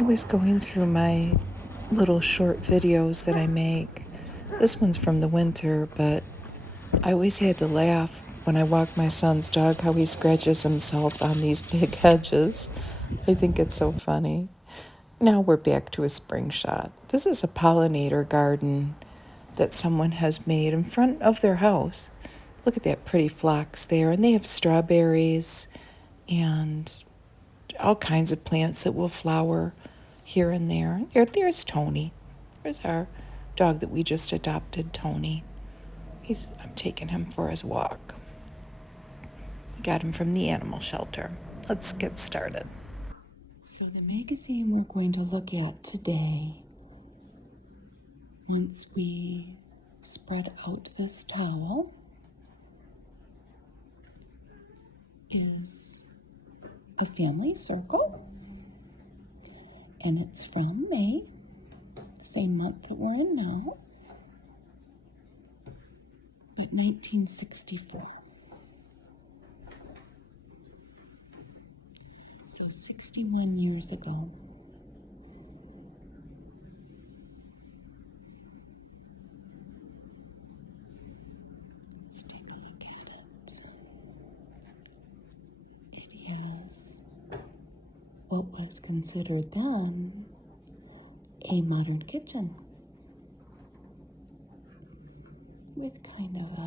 I was going through my little short videos that I make. This one's from the winter, but I always had to laugh when I walk my son's dog how he scratches himself on these big hedges. I think it's so funny. Now we're back to a spring shot. This is a pollinator garden that someone has made in front of their house. Look at that pretty phlox there, and they have strawberries and all kinds of plants that will flower here and there. There's Tony. There's our dog that we just adopted, Tony. I'm taking him for his walk. Got him from the animal shelter. Let's get started. So the magazine we're going to look at today, once we spread out this towel, is A Family Circle. And it's from May, the same month that we're in now, but 1964. So 61 years ago. Let's take a look at it. It has what was considered then a modern kitchen with kind of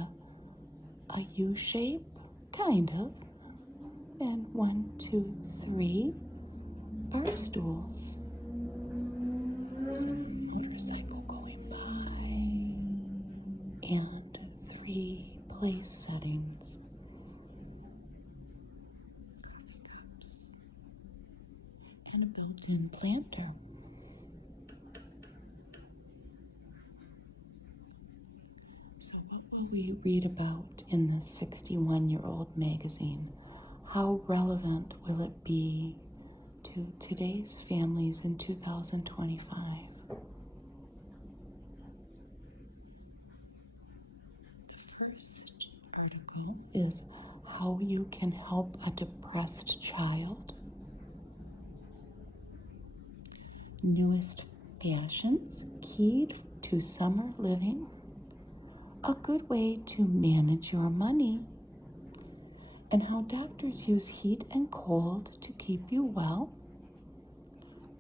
a U shape, kind of, and 1, 2, 3 bar stools. Motorcycle going by, and 3 place settings. Coffee cups, and a built-in planter. So what will we read about in this 61-year-old magazine? How relevant will it be to today's families in 2025? The first article is how you can help a depressed child. Newest fashions keyed to summer living. A good way to manage your money. And how doctors use heat and cold to keep you well.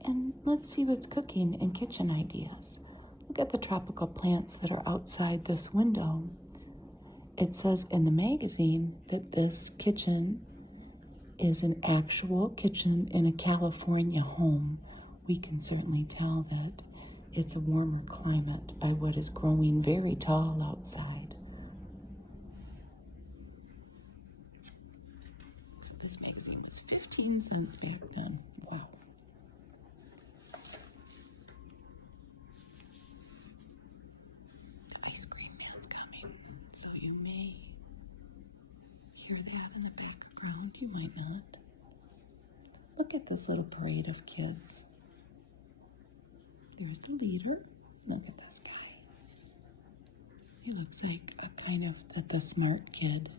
And let's see what's cooking and kitchen ideas. Look at the tropical plants that are outside this window. It says in the magazine that this kitchen is an actual kitchen in a California home. We can certainly tell that it's a warmer climate by what is growing very tall outside. So this magazine was 15 cents back then. Wow. The ice cream man's coming, so you may hear that in the background. You might not. Look at this little parade of kids. There's the leader. Look at this guy. He looks like a kind of the smart kid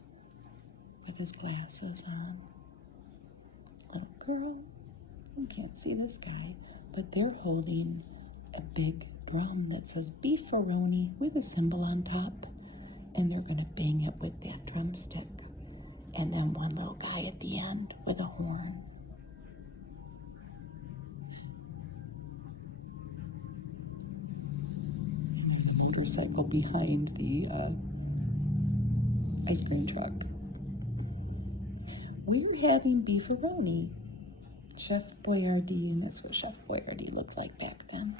with his glasses on. Little girl. You can't see this guy, but they're holding a big drum that says beefaroni with a symbol on top, and they're going to bang it with that drumstick. And then one little guy at the end with a horn. Motorcycle behind the ice cream truck. We're having beefaroni. Chef Boyardee, and that's what Chef Boyardee looked like back then.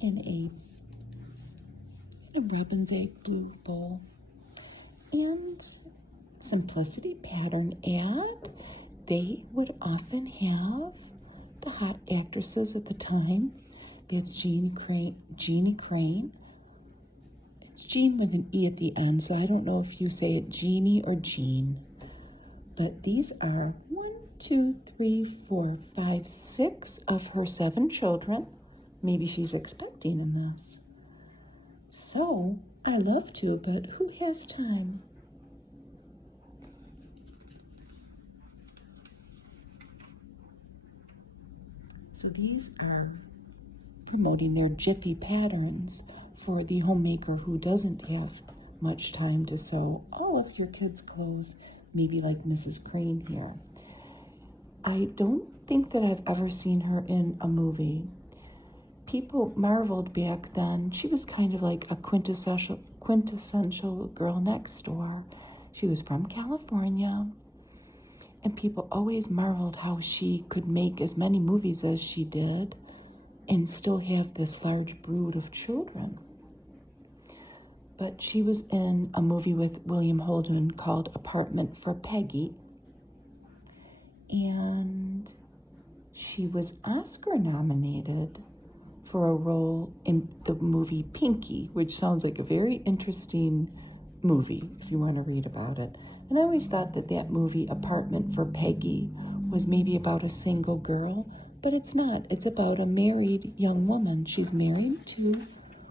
In a robin's egg blue bowl. And Simplicity Pattern ad. They would often have the hot actresses at the time. That's Jeannie Crane. It's Jean with an E at the end, so I don't know if you say it Jeannie or Jean. But these are 1, 2, 3, 4, 5, 6 of her 7 children. Maybe she's expecting in this. So, I love to, but who has time? So these are promoting their Jiffy patterns for the homemaker who doesn't have much time to sew all of your kids' clothes, maybe like Mrs. Crane here. I don't think that I've ever seen her in a movie. People marveled back then. She was kind of like a quintessential girl next door. She was from California, and people always marveled how she could make as many movies as she did and still have this large brood of children. But she was in a movie with William Holden called Apartment for Peggy, and she was Oscar nominated for a role in the movie Pinky, which sounds like a very interesting movie if you want to read about it. And I always thought that that movie, Apartment for Peggy, was maybe about a single girl, but it's not. It's about a married young woman. She's married to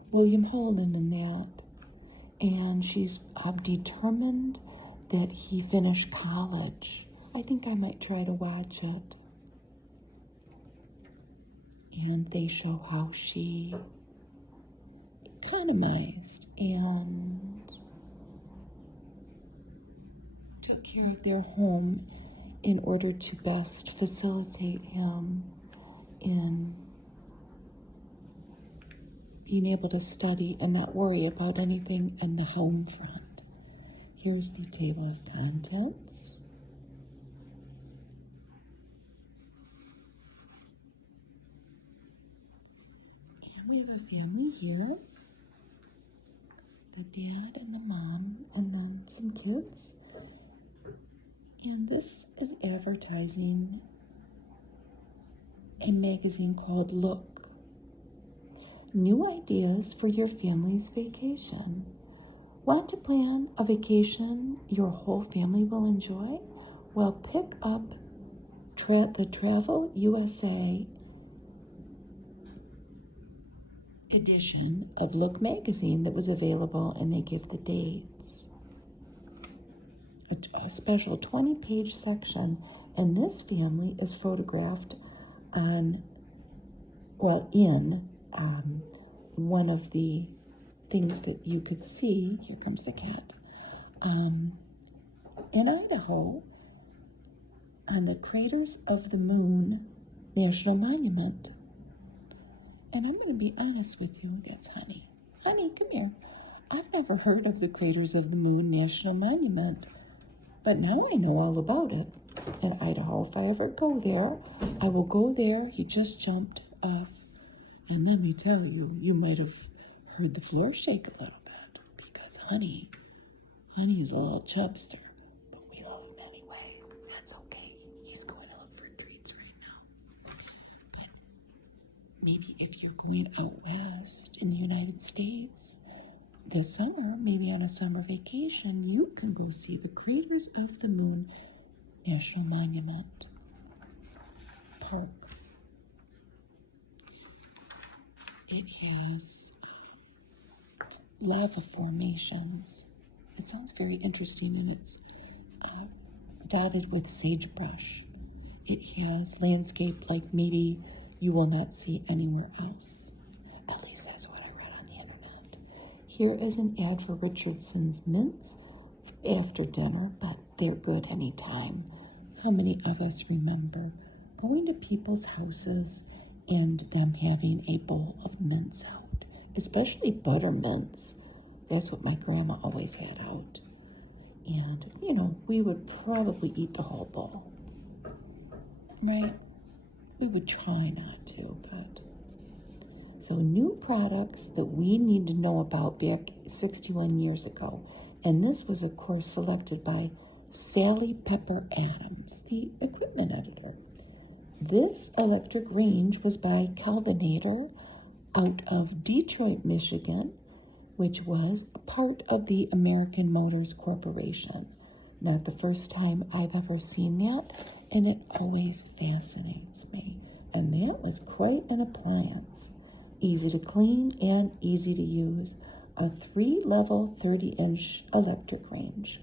William Holden in that, and she's determined that he finish college. I think I might try to watch it. And they show how she economized and took care of their home in order to best facilitate him in being able to study and not worry about anything in the home front. Here's the table of contents. And we have a family here. The dad and the mom, and then some kids. And this is advertising a magazine called Look. New ideas for your family's vacation. Want to plan a vacation your whole family will enjoy? Well, pick up the Travel USA edition of Look magazine that was available, and they give the dates. A special 20-page section, and this family is photographed in one of the things that you could see. Here comes the cat. In Idaho, on the Craters of the Moon National Monument. And I'm going to be honest with you, that's Honey. Honey, come here. I've never heard of the Craters of the Moon National Monument, but now I know all about it. In Idaho, if I ever go there, I will go there. He just jumped off. And let me tell you, you might have heard the floor shake a little bit, because Honey's a little chubster, but we love him anyway. That's okay. He's going to look for treats right now. But maybe if you're going out west in the United States this summer, maybe on a summer vacation, you can go see the Craters of the Moon National Monument Park. It has lava formations. It sounds very interesting, and it's dotted with sagebrush. It has landscape like maybe you will not see anywhere else. At least that's what I read on the internet. Here is an ad for Richardson's mints after dinner, but they're good anytime. How many of us remember going to people's houses and them having a bowl of mints out, especially butter mints? That's what my grandma always had out. And, we would probably eat the whole bowl, right? We would try not to, but. So new products that we need to know about back 61 years ago. And this was, of course, selected by Sally Pepper Adams, the equipment editor. This electric range was by Kelvinator out of Detroit, Michigan, which was a part of the American Motors Corporation. Not the first time I've ever seen that, and it always fascinates me. And that was quite an appliance. Easy to clean and easy to use. A 3-level 30-inch electric range.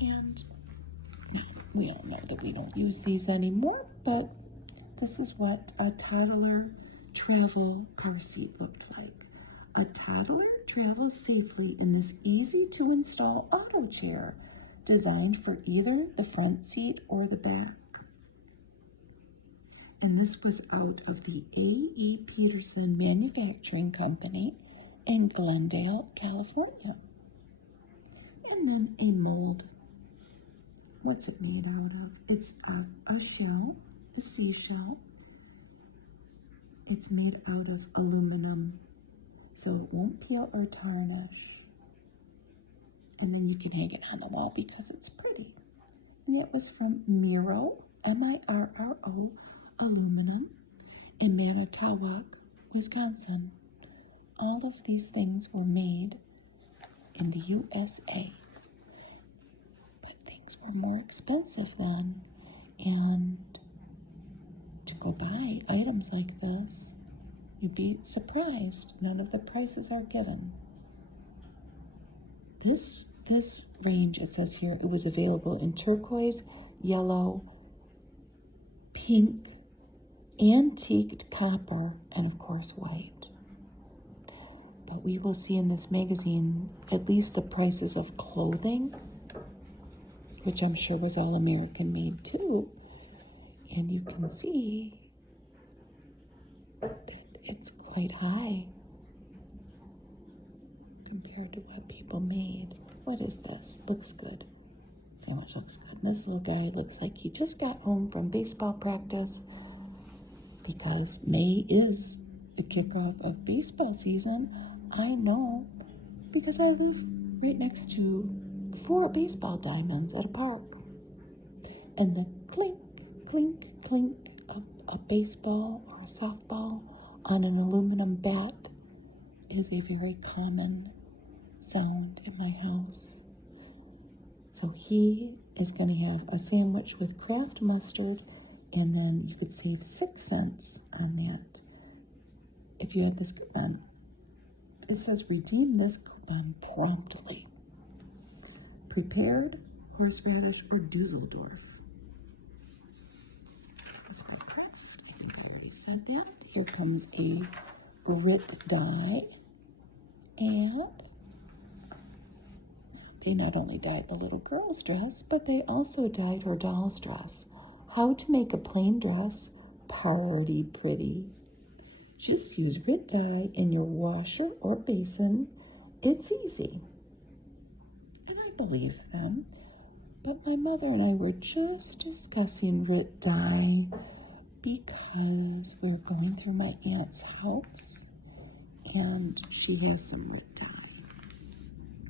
And We all know that we don't use these anymore, but this is what a toddler travel car seat looked like. A toddler travels safely in this easy-to-install auto chair designed for either the front seat or the back. And this was out of the A.E. Peterson Manufacturing Company in Glendale, California. And then a mold. What's it made out of? It's a shell, a seashell. It's made out of aluminum, so it won't peel or tarnish. And then you can hang it on the wall because it's pretty. And it was from Miro, M-I-R-R-O, aluminum, in Manitowoc, Wisconsin. All of these things were made in the USA. But things were more expensive then. And to go buy items like this, you'd be surprised. None of the prices are given. This range, it says here, it was available in turquoise, yellow, pink, antiqued copper, and of course white. But we will see in this magazine at least the prices of clothing, which I'm sure was all American made too. And you can see that it's quite high compared to what people made. What is this? Looks good. Sandwich looks good. And this little guy looks like he just got home from baseball practice, because May is the kickoff of baseball season. I know, because I live right next to 4 baseball diamonds at a park. And the clink, clink, clink of a baseball or a softball on an aluminum bat is a very common sound in my house. So he is going to have a sandwich with Kraft mustard, and then you could save 6 cents on that if you had this coupon. It says redeem this coupon promptly. Prepared horseradish or Dusseldorf. That's for Kraft. I think I already said that. Here comes a Rit dye, and they not only dyed the little girl's dress, but they also dyed her doll's dress. How to make a plain dress party pretty. Just use Rit dye in your washer or basin. It's easy. And I believe them. But my mother and I were just discussing Rit dye because we were going through my aunt's house and she has some Rit dye.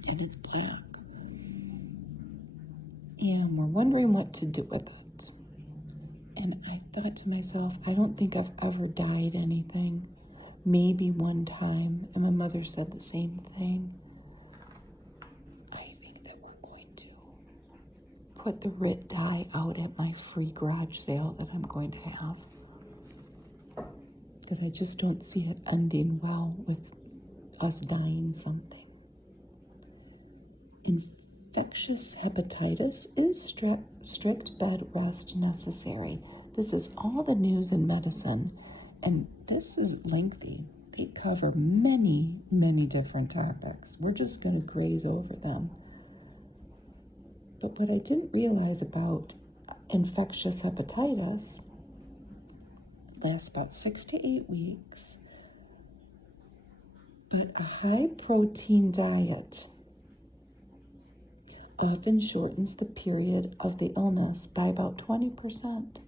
And it's black. And we're wondering what to do with it. And I thought to myself, I don't think I've ever dyed anything. Maybe one time. And my mother said the same thing. I think that we're going to put the Rit dye out at my free garage sale that I'm going to have. Because I just don't see it ending well with us dyeing something. Infectious hepatitis is strict bed rest necessary. This is all the news in medicine, and this is lengthy. They cover many, many different topics. We're just going to graze over them. But what I didn't realize about infectious hepatitis, it lasts about 6 to 8 weeks, but a high protein diet often shortens the period of the illness by about 20%.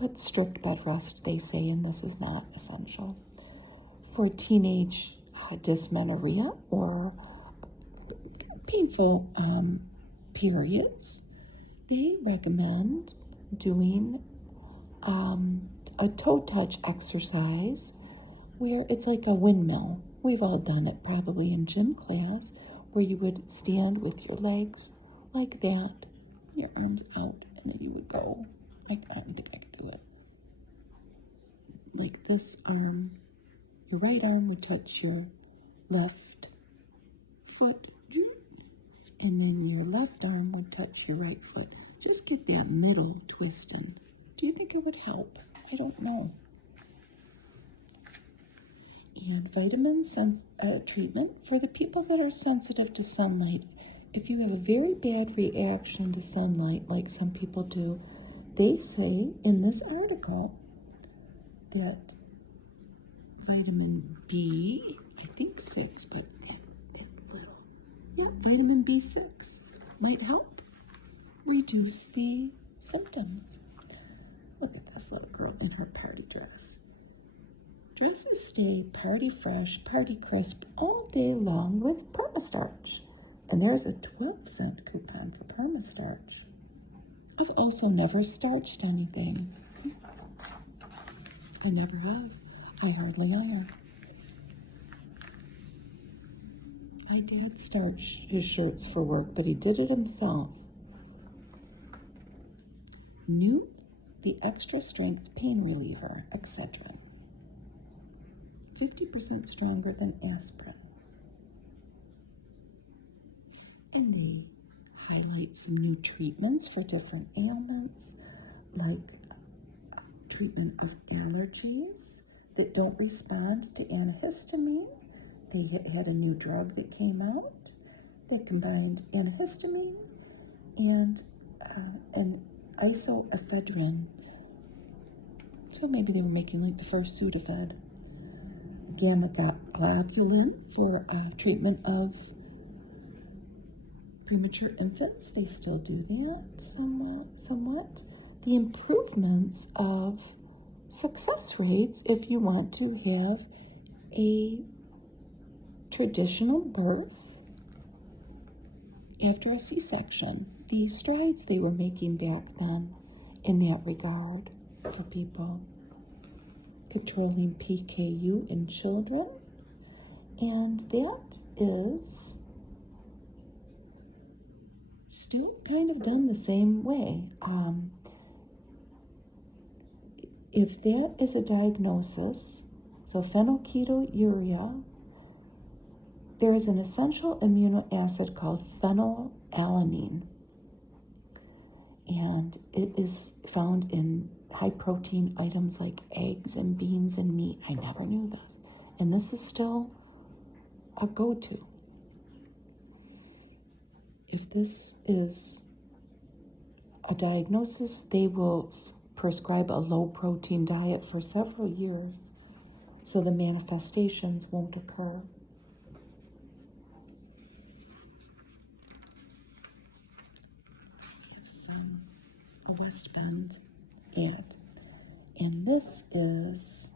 But strict bed rest, they say, and this is not essential. For teenage dysmenorrhea or painful periods, they recommend doing a toe touch exercise where it's like a windmill. We've all done it probably in gym class, where you would stand with your legs like that, your arms out, and then you would go, like, I don't think I could do it. Like this arm, your right arm would touch your left foot, and then your left arm would touch your right foot. Just get that middle twisting. Do you think it would help? I don't know. And vitamin treatment for the people that are sensitive to sunlight. If you have a very bad reaction to sunlight, like some people do, they say in this article that vitamin B, I think 6, but that little, yeah, vitamin B6 might help reduce the symptoms. Look at this little girl in her party dress. Dresses stay party fresh, party crisp all day long with PermaStarch. And there's a 12-cent coupon for PermaStarch. I've also never starched anything. I never have. I hardly iron. My dad starched his shirts for work, but he did it himself. New, the extra strength pain reliever, Excedrin. 50% stronger than aspirin. And they highlight some new treatments for different ailments, like treatment of allergies that don't respond to antihistamine. They had a new drug that came out that combined antihistamine and isoephedrine. So maybe they were making like the first Sudafed. Gamma globulin for treatment of premature infants. They still do that somewhat. The improvements of success rates if you want to have a traditional birth after a C-section. The strides they were making back then in that regard for people. Controlling PKU in children. And that is still kind of done the same way. If that is a diagnosis, so phenylketonuria, there is an essential amino acid called phenylalanine. And it is found in high protein items like eggs and beans and meat. I never knew this. And this is still a go-to. If this is a diagnosis, they will prescribe a low-protein diet for several years so the manifestations won't occur. A West Bend ad. And this is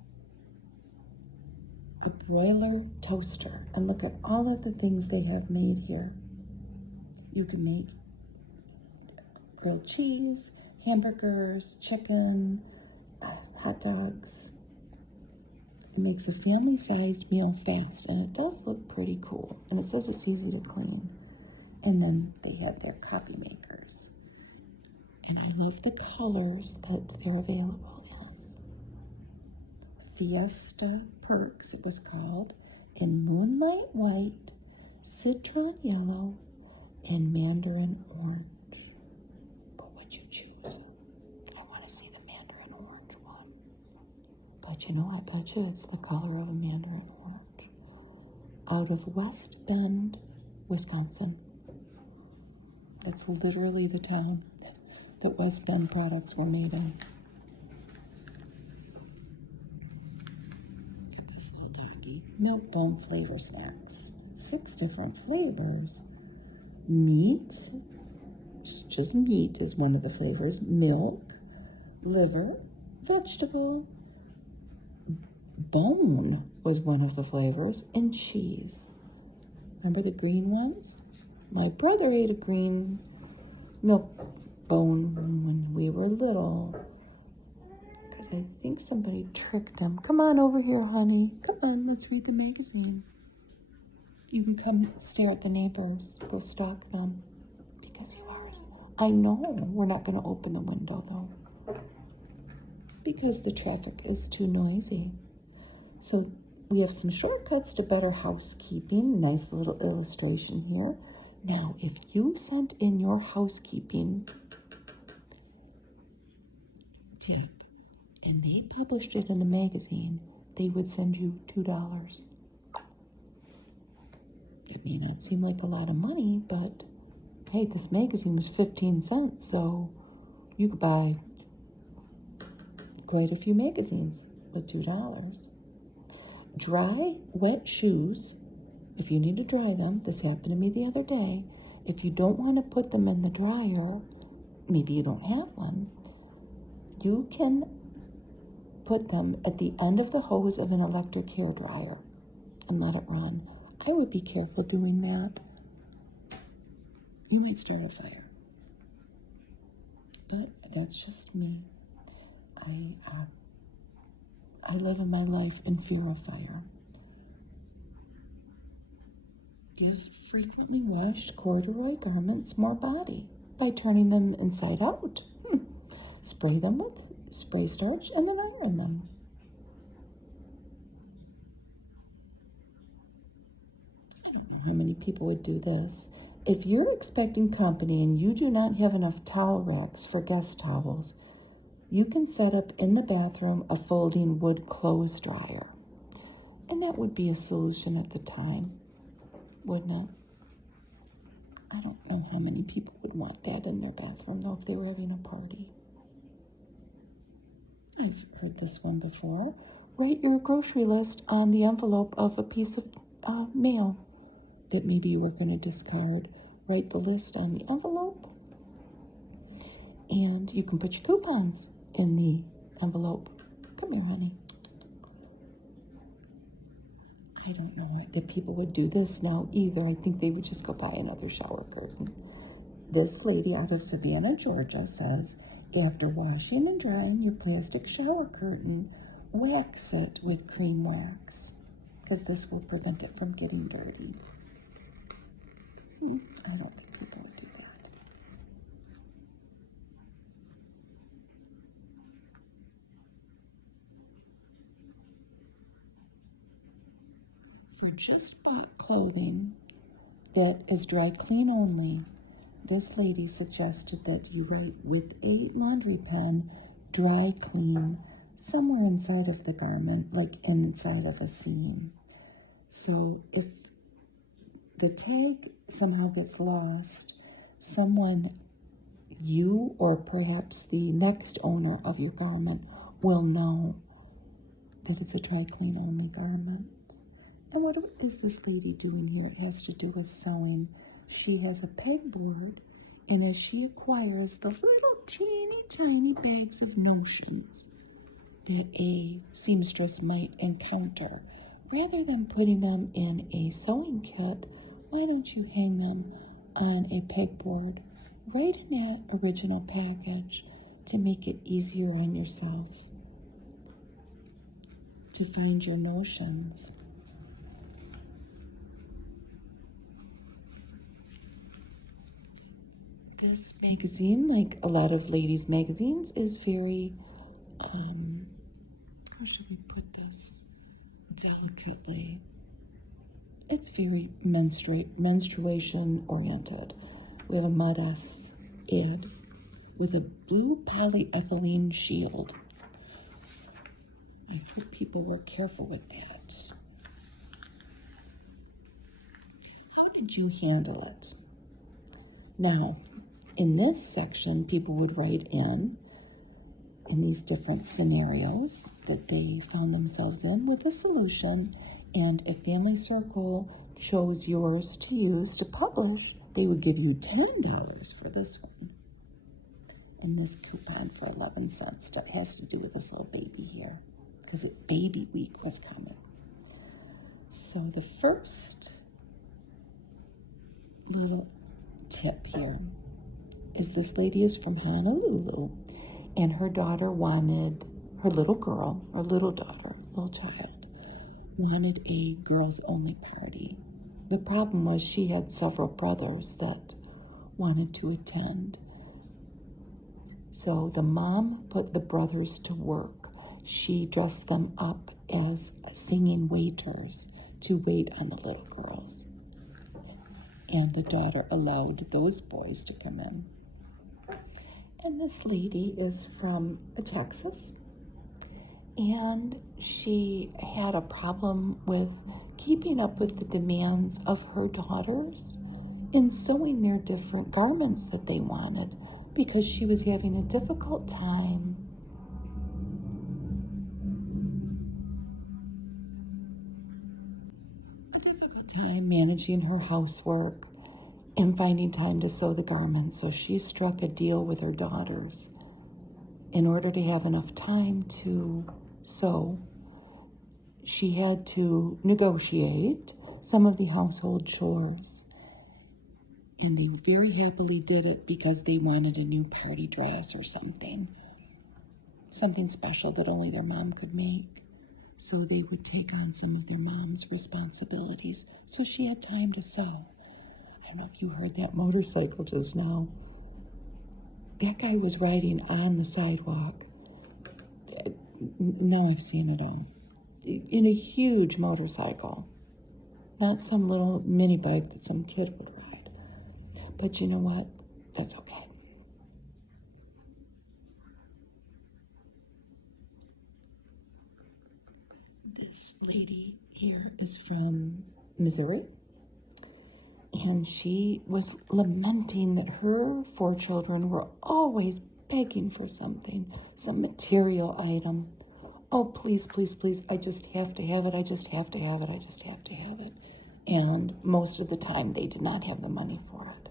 a broiler toaster. And look at all of the things they have made here. You can make grilled cheese, hamburgers, chicken, hot dogs. It makes a family-sized meal fast, and it does look pretty cool. And it says it's easy to clean. And then they have their coffee makers. And I love the colors that they're available in. Fiesta Perks, it was called, in Moonlight White, Citron Yellow, and Mandarin Orange. But what you choose? I want to see the Mandarin Orange one. But you know, I bet you it's the color of a Mandarin Orange. Out of West Bend, Wisconsin. That's literally the town that West Bend products were made in. Look at this little doggy. Milk Bone flavor snacks. 6 different flavors. Meat, just meat is one of the flavors. Milk, liver, vegetable, bone was one of the flavors, and cheese. Remember the green ones? My brother ate a green milk bone when we were little, because I think somebody tricked him. Come on over here, honey. Come on, let's read the magazine. You can come stare at the neighbors. We'll stalk them. Because you are. I know. We're not going to open the window, though. Because the traffic is too noisy. So we have some shortcuts to better housekeeping. Nice little illustration here. Now, if you sent in your housekeeping tip, and they published it in the magazine, they would send you $2. It may not seem like a lot of money, but hey, this magazine was 15 cents, so you could buy quite a few magazines with $2. Dry, wet shoes, if you need to dry them, this happened to me the other day, if you don't want to put them in the dryer, maybe you don't have one, you can put them at the end of the hose of an electric hair dryer and let it run. I would be careful doing that. You might start a fire. But that's just me. I live my life in fear of fire. Give frequently washed corduroy garments more body by turning them inside out. Spray them with spray starch and then iron them. I don't know how many people would do this. If you're expecting company and you do not have enough towel racks for guest towels, you can set up in the bathroom a folding wood clothes dryer. And that would be a solution at the time, wouldn't it? I don't know how many people would want that in their bathroom, though, if they were having a party. I've heard this one before. Write your grocery list on the envelope of a piece of mail that maybe you were going to discard. Write the list on the envelope, and you can put your coupons in the envelope. Come here, honey. I don't know that people would do this now either. I think they would just go buy another shower curtain. This lady out of Savannah, Georgia says, after washing and drying your plastic shower curtain, wax it with cream wax, because this will prevent it from getting dirty. I don't think people would do that. For just bought clothing that is dry clean only, this lady suggested that you write with a laundry pen, dry clean, somewhere inside of the garment, like inside of a seam. So if the tag somehow gets lost, someone, you or perhaps the next owner of your garment, will know that it's a dry clean only garment. And what is this lady doing here? It has to do with sewing. She has a pegboard, and as she acquires the little teeny tiny bags of notions that a seamstress might encounter, rather than putting them in a sewing kit, why don't you hang them on a pegboard right in that original package to make it easier on yourself to find your notions? This magazine, like a lot of ladies' magazines, is very, how should we put this delicately? It's very menstruation oriented. We have a Modas ad with a blue polyethylene shield. I hope people were careful with that. How did you handle it? Now, in this section, people would write in these different scenarios that they found themselves in with a solution, and if Family Circle chose yours to use to publish, they would give you $10 for this one. And this coupon for 11 cents has to do with this little baby here, because baby week was coming. So the first little tip here is this lady is from Honolulu, and her daughter wanted, her little girl, her little daughter, little child, wanted a girls only party. The problem was she had several brothers that wanted to attend. So the mom put the brothers to work. She dressed them up as singing waiters to wait on the little girls. And the daughter allowed those boys to come in. And this lady is from Texas, and she had a problem with keeping up with the demands of her daughters in sewing their different garments that they wanted, because she was having a difficult time managing her housework and finding time to sew the garments. So she struck a deal with her daughters. In order to have enough time to sew, she had to negotiate some of the household chores. And they very happily did it because they wanted a new party dress or something special that only their mom could make. So they would take on some of their mom's responsibilities. So she had time to sew. I don't know if you heard that motorcycle just now. That guy was riding on the sidewalk. Now I've seen it all. In a huge motorcycle. Not some little mini bike that some kid would ride. But you know what? That's okay. This lady here is from Missouri, and she was lamenting that her 4 children were always begging for something, some material item. Oh, please, please, please, I just have to have it, I just have to have it, I just have to have it. And most of the time, they did not have the money for it.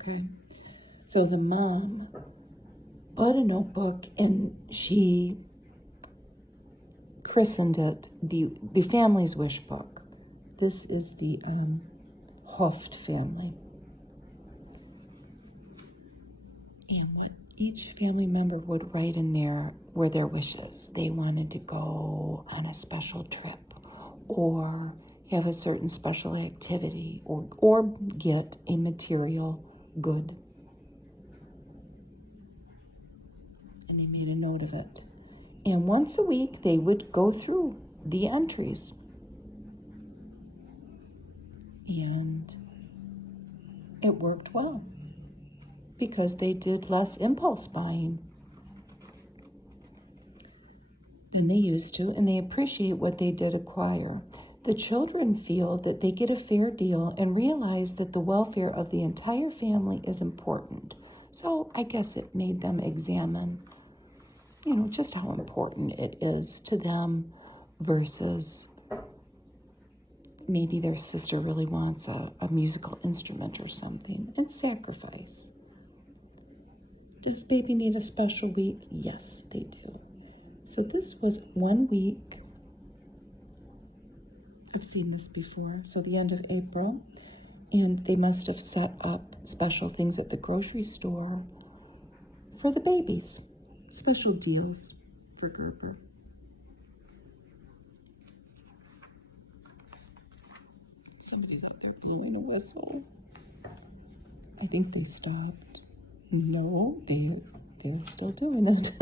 Okay? So the mom bought a notebook, and she christened it the family's wish book. This is the Hoft family. And what each family member would write in there were their wishes. They wanted to go on a special trip, or have a certain special activity, or get a material good. And they made a note of it. And once a week, they would go through the entries. And it worked well, because they did less impulse buying than they used to, and they appreciate what they did acquire. The children feel that they get a fair deal and realize that the welfare of the entire family is important. So I guess it made them examine, just how important it is to them versus maybe their sister really wants a musical instrument or something, and sacrifice. Does baby need a special week? Yes, they do. So this was 1 week. I've seen this before. So the end of April, and they must have set up special things at the grocery store for the babies. Special deals for Gerber. Somebody's out there blowing a whistle. I think they stopped. No, they're still doing it.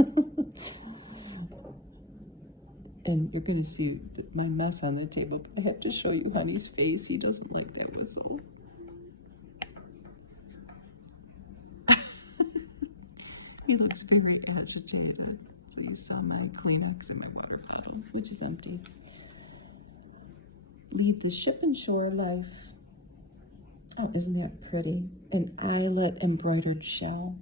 And you're going to see my mess on the table. I have to show you Honey's face. He doesn't like that whistle. He looks very agitated. So you saw my Kleenex in my water bottle, which is empty. Lead the ship and shore life. Oh, isn't that pretty? An eyelet embroidered shell.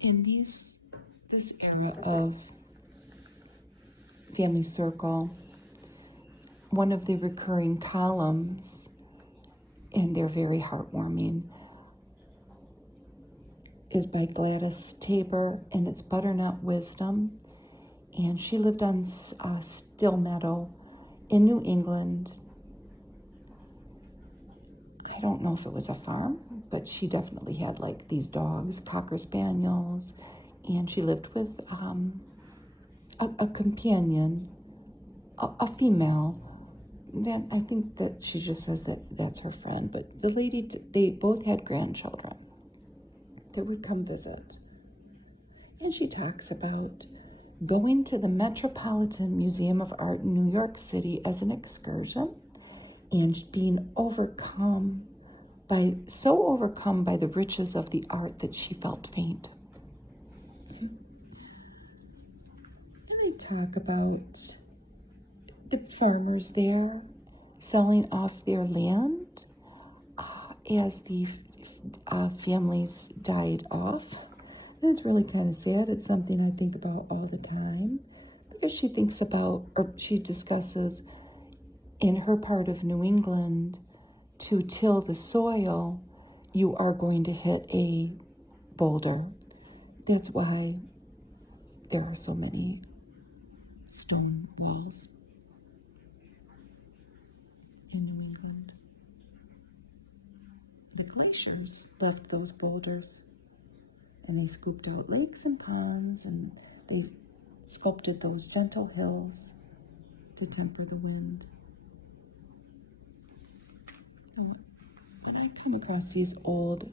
In this era of Family Circle, one of the recurring columns, and they're very heartwarming, is by Gladys Tabor, and it's Butternut Wisdom. And she lived on Still Meadow in New England. I don't know if it was a farm, but she definitely had like these dogs, Cocker Spaniels, and she lived with a companion, a female. Then I think that she just says that that's her friend, but the lady, they both had grandchildren that would come visit. And she talks about going to the Metropolitan Museum of Art in New York City as an excursion and being so overcome by the riches of the art that she felt faint. And they talk about the farmers there selling off their land as the families died off. And it's really kind of sad. It's something I think about all the time, because she discusses in her part of New England, to till the soil, you are going to hit a boulder. That's why there are so many stone walls in New England. The glaciers left those boulders, and they scooped out lakes and ponds, and they sculpted those gentle hills to temper the wind. When I come across these old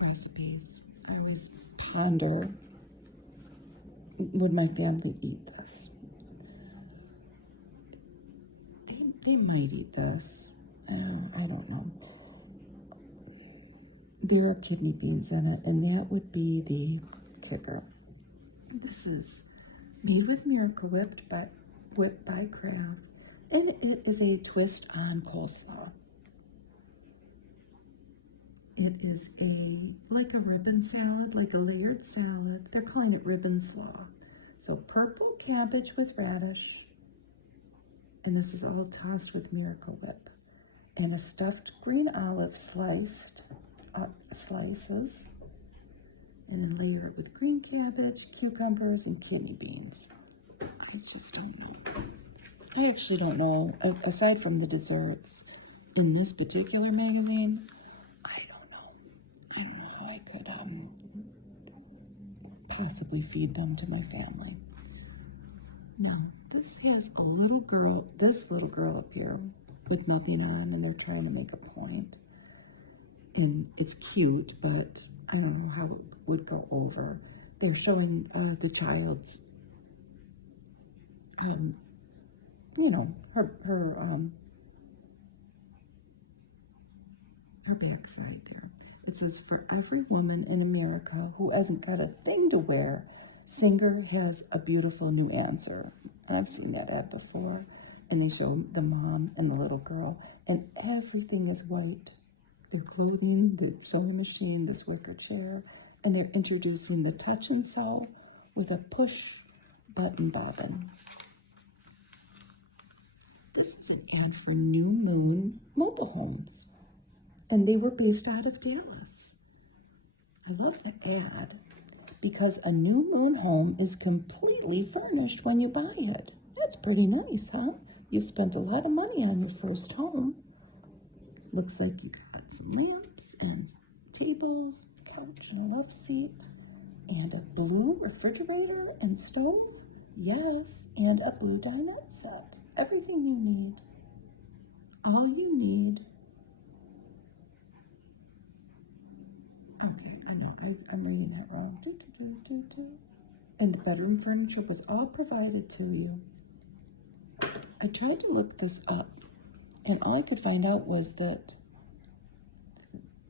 recipes, I always ponder, would my family eat this? They might eat this. I don't know. There are kidney beans in it, and that would be the kicker. This is made with Miracle Whip by Kraft, and it is a twist on coleslaw. It is like a ribbon salad, like a layered salad. They're calling it ribbon slaw. So purple cabbage with radish, and this is all tossed with Miracle Whip, and a stuffed green olive slices, and then layer it with green cabbage, cucumbers, and kidney beans. I just don't know. I actually don't know. Aside from the desserts in this particular magazine, I don't know how I could possibly feed them to my family. No, this has this little girl up here with nothing on, and they're trying to make a point. And it's cute, but I don't know how it would go over. They're showing the child's, her backside there. It says, for every woman in America who hasn't got a thing to wear, Singer has a beautiful new answer. I've seen that ad before. And they show the mom and the little girl, and everything is white. Their clothing, the sewing machine, this wicker chair, and they're introducing the touch and sew with a push button bobbin. This is an ad for New Moon mobile homes, and they were based out of Dallas. I love the ad because a New Moon home is completely furnished when you buy it. That's pretty nice, huh? You've spent a lot of money on your first home. Looks like you got some lamps and tables, couch and a love seat, and a blue refrigerator and stove. Yes, and a blue dinette set. Everything you need. All you need. Okay, I know, I'm reading that wrong. And the bedroom furniture was all provided to you. I tried to look this up, and all I could find out was that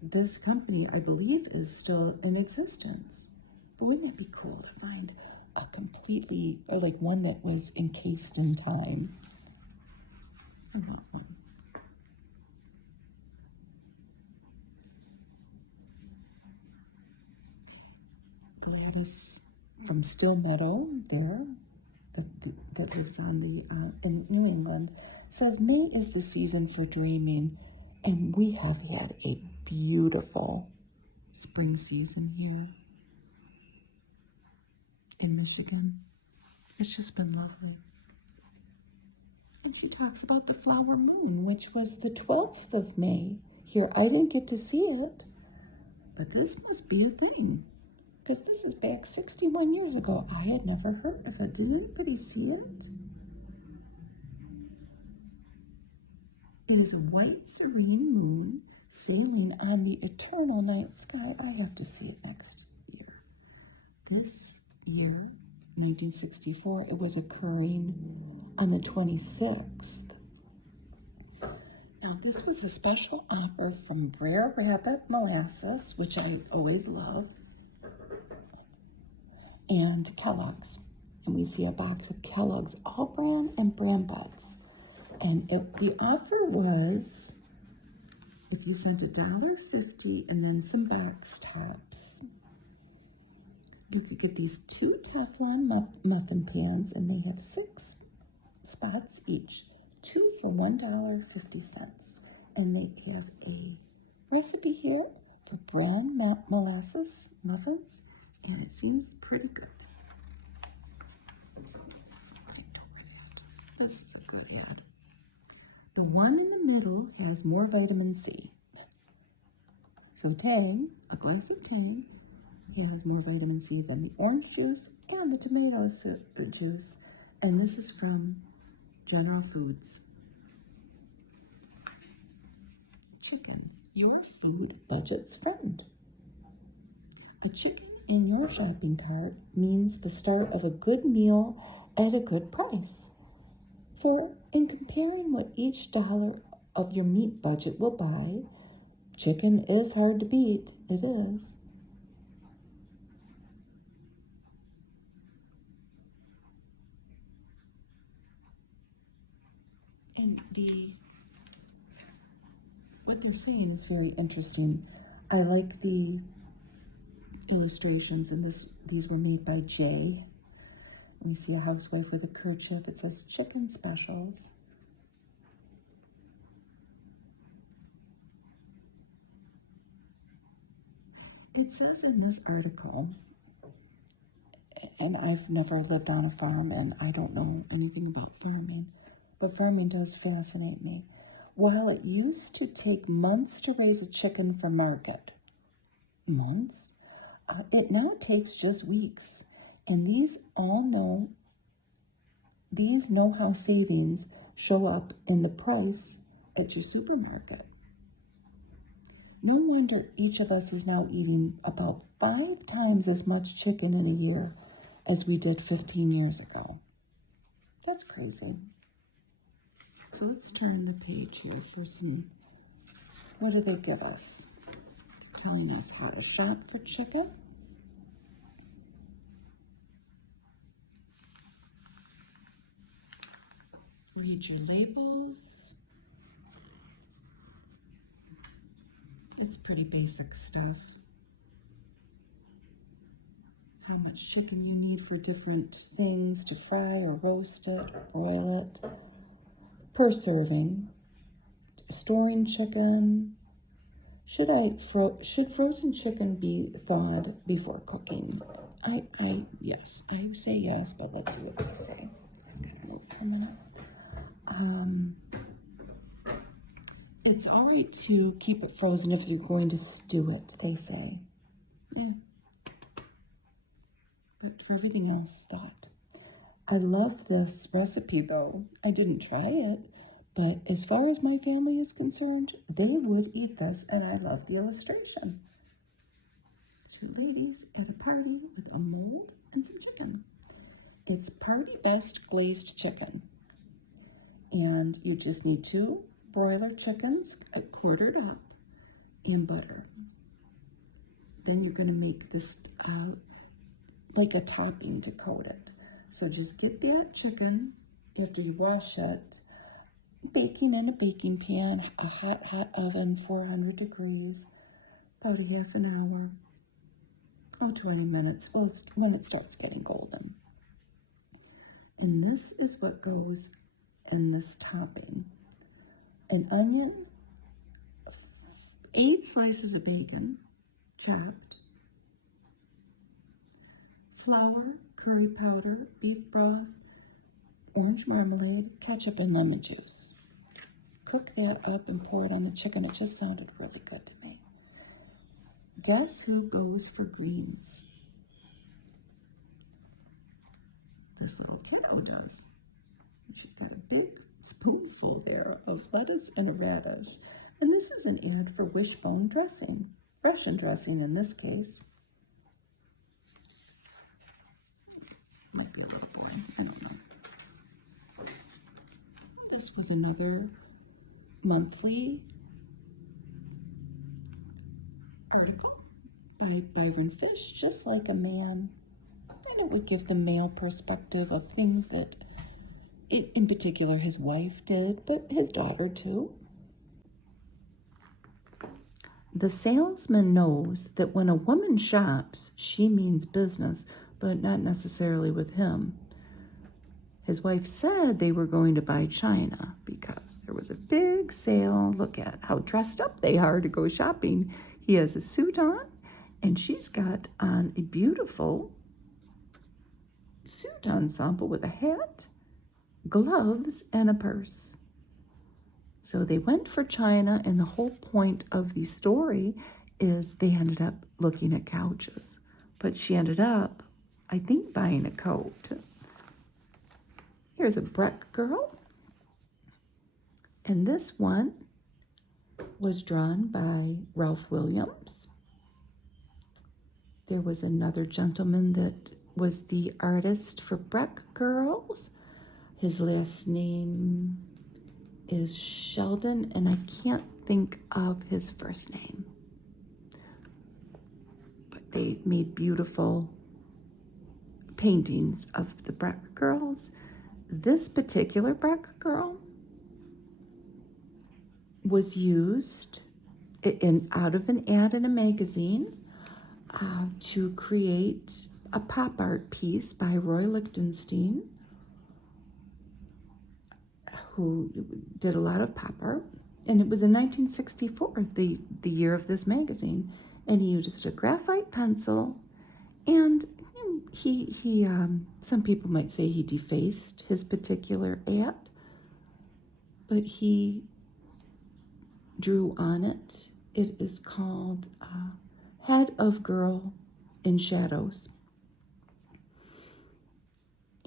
this company, I believe, is still in existence. But wouldn't that be cool to find a completely, or like one that was encased in time? I want one. Gladys from Still Meadow there, that lives on in New England, says May is the season for dreaming, and we have had a beautiful spring season here in Michigan. It's just been lovely. And she talks about the flower moon, which was the 12th of May. Here, I didn't get to see it, but this must be a thing, because this is back 61 years ago. I had never heard of it. Did anybody see it? It is a white, serene moon sailing on the eternal night sky. I have to see it next year. this year, 1964, it was occurring on the 26th. Now, this was a special offer from Brer Rabbit Molasses, which I always love, and Kellogg's. And we see a box of Kellogg's All-Bran and Bran Buds. And the offer was, if you sent $1.50 and then some box tops, you could get these 2 Teflon muffin pans, and they have 6 spots each. 2 for $1.50. And they have a recipe here for bran molasses muffins, and it seems pretty good. This is a good ad. The one in the middle has more vitamin C. So Tang, a glass of Tang, has more vitamin C than the orange juice and the tomato juice. And this is from General Foods. Chicken, your food budget's friend. A chicken in your shopping cart means the start of a good meal at a good price. For in comparing what each dollar of your meat budget will buy, chicken is hard to beat. It is. And what they're saying is very interesting. I like the illustrations, and these were made by Jay. We see a housewife with a kerchief. It says chicken specials. It says in this article, and I've never lived on a farm and I don't know anything about farming, but farming does fascinate me. While it used to take months to raise a chicken for market, it now takes just weeks. And these know-how savings show up in the price at your supermarket. No wonder each of us is now eating about 5 times as much chicken in a year as we did 15 years ago. That's crazy. So let's turn the page here for some, what do they give us? Telling us how to shop for chicken. Read your labels. It's pretty basic stuff. How much chicken you need for different things to fry or roast it or broil it. Per serving. Storing chicken. Should frozen chicken be thawed before cooking? Yes, I say yes, but let's see what they say. I'm gonna move for a minute. It's all right to keep it frozen if you're going to stew it, they say. Yeah. But for everything else, thought. I love this recipe, though. I didn't try it, but as far as my family is concerned, they would eat this, and I love the illustration. 2 ladies at a party with a mold and some chicken. It's Party Best Glazed Chicken. And you just need 2 broiler chickens quartered up and butter. Then you're going to make this like a topping to coat it. So just get that chicken after you wash it, baking in a baking pan, a hot oven, 400 degrees, about a half an hour, 20 minutes, well, it's when it starts getting golden. And this is what goes in this topping. An onion, 8 slices of bacon, chopped, flour, curry powder, beef broth, orange marmalade, ketchup, and lemon juice. Cook that up and pour it on the chicken. It just sounded really good to me. Guess who goes for greens? This little kiddo does. She's got a big spoonful there of lettuce and a radish. And this is an ad for Wishbone dressing. Russian dressing in this case. is another monthly article by Byron Fish, Just Like a Man. And it would give the male perspective of things that, in particular, his wife did, but his daughter too. The salesman knows that when a woman shops, she means business, but not necessarily with him. His wife said they were going to buy china because there was a big sale. Look at how dressed up they are to go shopping. He has a suit on, and she's got on a beautiful suit ensemble with a hat, gloves, and a purse. So they went for china, and the whole point of the story is they ended up looking at couches. But she ended up, I think, buying a coat. Here's a Breck girl. And this one was drawn by Ralph Williams. There was another gentleman that was the artist for Breck girls. His last name is Sheldon, and I can't think of his first name. But they made beautiful paintings of the Breck girls. This particular Breck girl was used out of an ad in a magazine to create a pop art piece by Roy Lichtenstein, who did a lot of pop art. And it was in 1964, the year of this magazine. And he used a graphite pencil, and he some people might say he defaced his particular ad, but he drew on it. It is called Head of Girl in Shadows.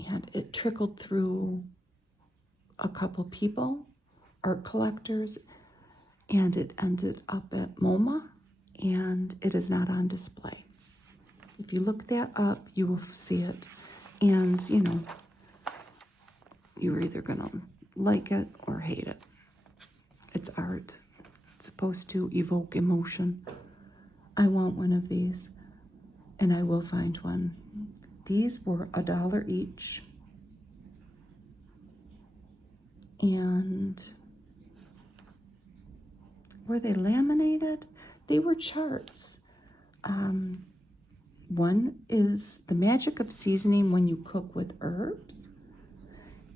And it trickled through a couple people, art collectors, and it ended up at MoMA, and it is not on display. If you look that up, you will see it. And, you know, you're either going to like it or hate it. It's art. It's supposed to evoke emotion. I want one of these, and I will find one. These were $1 each. And were they laminated? They were charts. One is The Magic of Seasoning When You Cook with Herbs,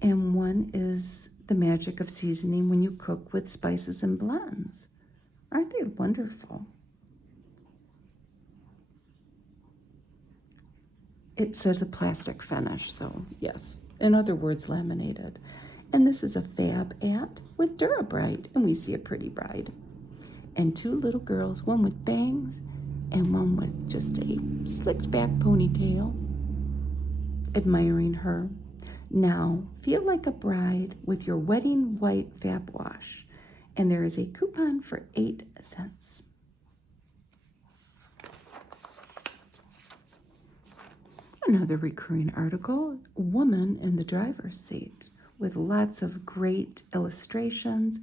and one is The Magic of Seasoning When You Cook with Spices and Blends. Aren't they wonderful? It says a plastic finish, so yes. In other words, laminated. And this is a fab ad with Dura-Brite, and we see a pretty bride. And two little girls, one with bangs and one with just a slicked back ponytail, admiring her. Now, feel like a bride with your wedding white fab wash. And there is a coupon for 8 cents. Another recurring article, Woman in the Driver's Seat, with lots of great illustrations,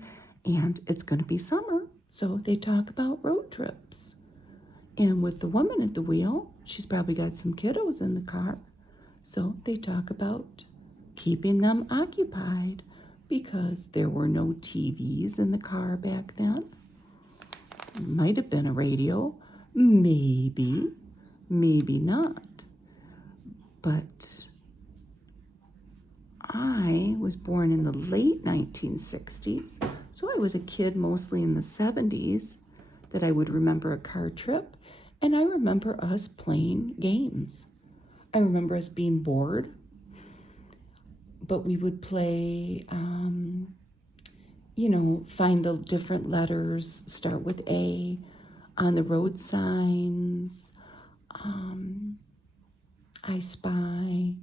and it's going to be summer, so they talk about road trips. And with the woman at the wheel, she's probably got some kiddos in the car, so they talk about keeping them occupied because there were no TVs in the car back then. Might have been a radio, maybe not. But I was born in the late 1960s, so I was a kid mostly in the 70s that I would remember a car trip, and I remember us playing games. I remember us being bored, but we would play, find the different letters, start with A, on the road signs, I Spy,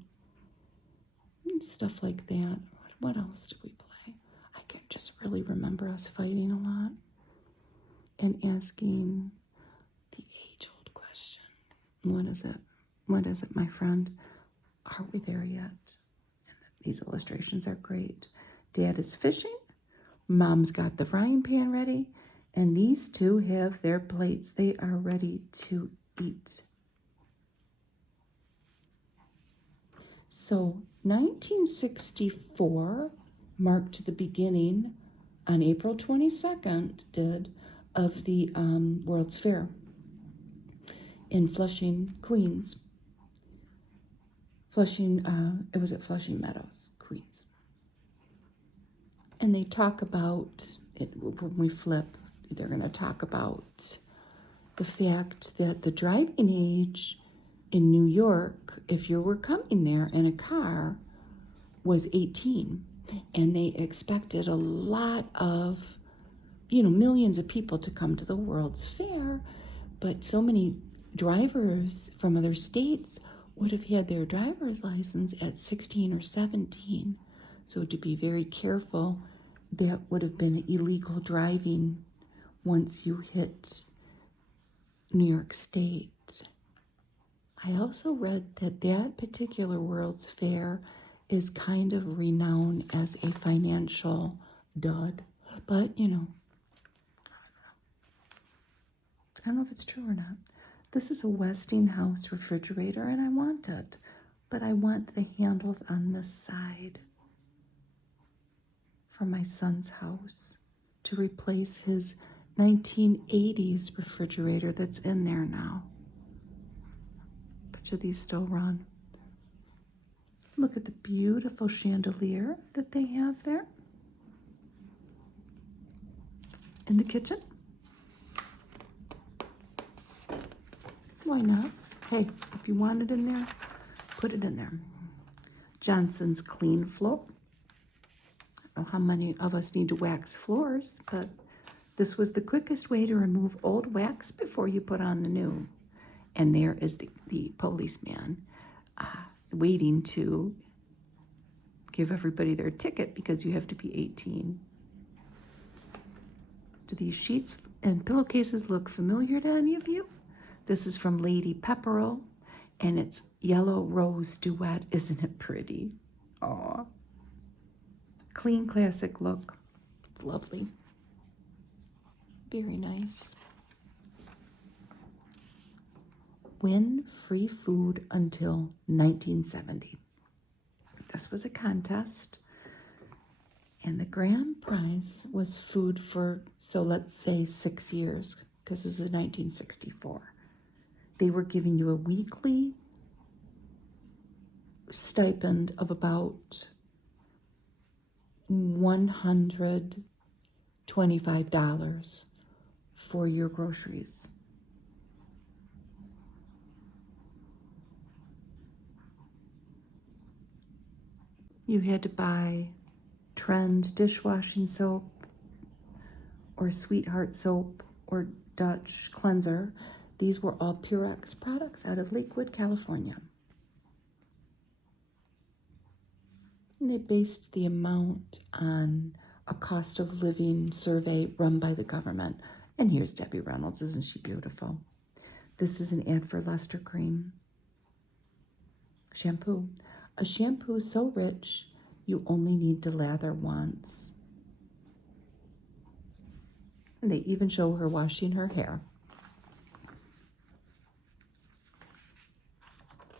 stuff like that. What else did we play? I can just really remember us fighting a lot and asking the age-old question. What is it? What is it, my friend? Are we there yet? And these illustrations are great. Dad is fishing, Mom's got the frying pan ready, and these two have their plates. They are ready to eat. So 1964 marked the beginning on April 22nd, of the World's Fair in Flushing, Queens. It was at Flushing Meadows, Queens. And they talk about, when we flip, they're going to talk about the fact that the driving age in New York, if you were coming there in a car, was 18. And they expected a lot of, millions of people to come to the World's Fair, but so many drivers from other states would have had their driver's license at 16 or 17. So to be very careful, that would have been illegal driving once you hit New York State. I also read that that particular World's Fair is kind of renowned as a financial dud. But, I don't know if it's true or not. This is a Westinghouse refrigerator, and I want it. But I want the handles on this side for my son's house to replace his 1980s refrigerator that's in there now. Bet you these still run. Look at the beautiful chandelier that they have there in the kitchen. Why not? Hey, if you want it in there, put it in there. Johnson's Clean Floor. I don't know how many of us need to wax floors, but this was the quickest way to remove old wax before you put on the new. And there is the policeman waiting to give everybody their ticket because you have to be 18. Do these sheets and pillowcases look familiar to any of you? This is from Lady Pepperell, and it's Yellow Rose Duet. Isn't it pretty? Aw. Clean, classic look. It's lovely. Very nice. Win free food until 1970. This was a contest, and the grand prize was food for, so let's say 6 years, because this is 1964. They were giving you a weekly stipend of about $125 for your groceries. You had to buy Trend dishwashing soap or Sweetheart soap or Dutch cleanser. These were all Purex products out of Lakewood, California. And they based the amount on a cost of living survey run by the government. And here's Debbie Reynolds. Isn't she beautiful? This is an ad for Luster Cream shampoo. A shampoo so rich, you only need to lather once. And they even show her washing her hair.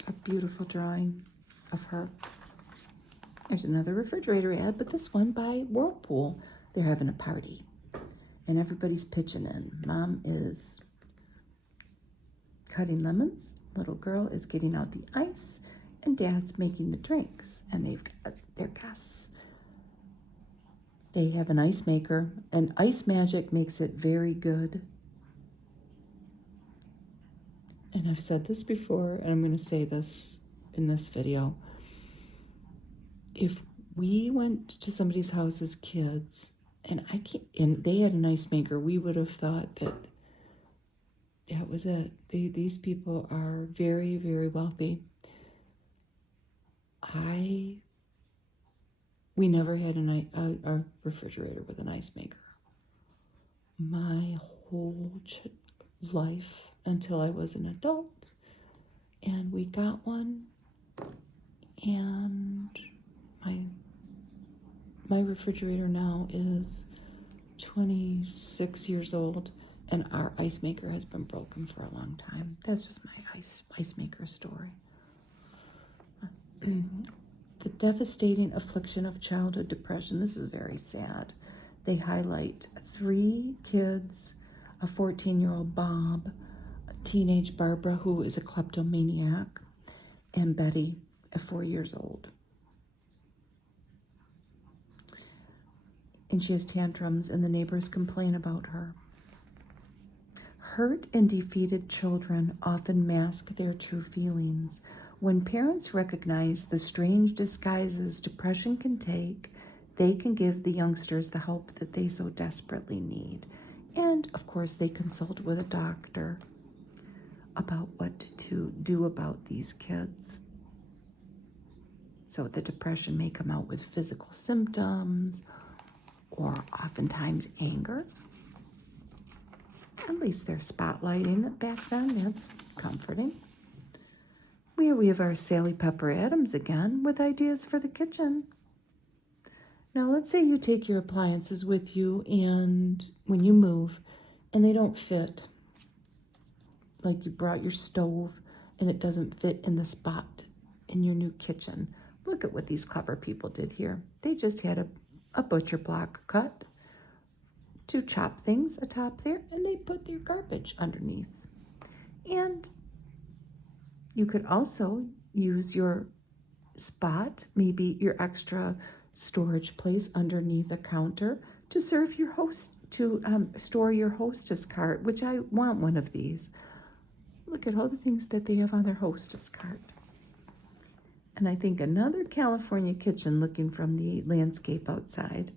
A beautiful drawing of her. There's another refrigerator ad, but this one by Whirlpool. They're having a party, and everybody's pitching in. Mom is cutting lemons. Little girl is getting out the ice, and Dad's making the drinks, and they've got their guests. They have an ice maker, and Ice Magic makes it very good. And I've said this before, and I'm going to say this in this video. If we went to somebody's house as kids, and they had an ice maker, we would have thought that was it. These people are very, very wealthy. We never had a refrigerator with an ice maker. My whole life until I was an adult, and we got one, and my refrigerator now is 26 years old, and our ice maker has been broken for a long time. That's just my ice maker story. The devastating affliction of childhood depression. This is very sad. They highlight 3 kids, a 14-year-old Bob, a teenage Barbara, who is a kleptomaniac, and Betty, at 4 years old. And she has tantrums, and the neighbors complain about her. Hurt and defeated children often mask their true feelings. When parents recognize the strange disguises depression can take, they can give the youngsters the help that they so desperately need. And, of course, they consult with a doctor about what to do about these kids. So the depression may come out with physical symptoms or oftentimes anger. At least they're spotlighting it back then. That's comforting. Here we have our Sally Pepper Adams again with ideas for the kitchen. Now let's say you take your appliances with you and when you move and they don't fit. Like you brought your stove and it doesn't fit in the spot in your new kitchen. Look at what these clever people did here. They just had a butcher block cut to chop things atop there, and they put their garbage underneath. And you could also use your spot, maybe your extra storage place underneath a counter to serve your host, to store your hostess cart, which I want one of these. Look at all the things that they have on their hostess cart. And I think another California kitchen looking from the landscape outside.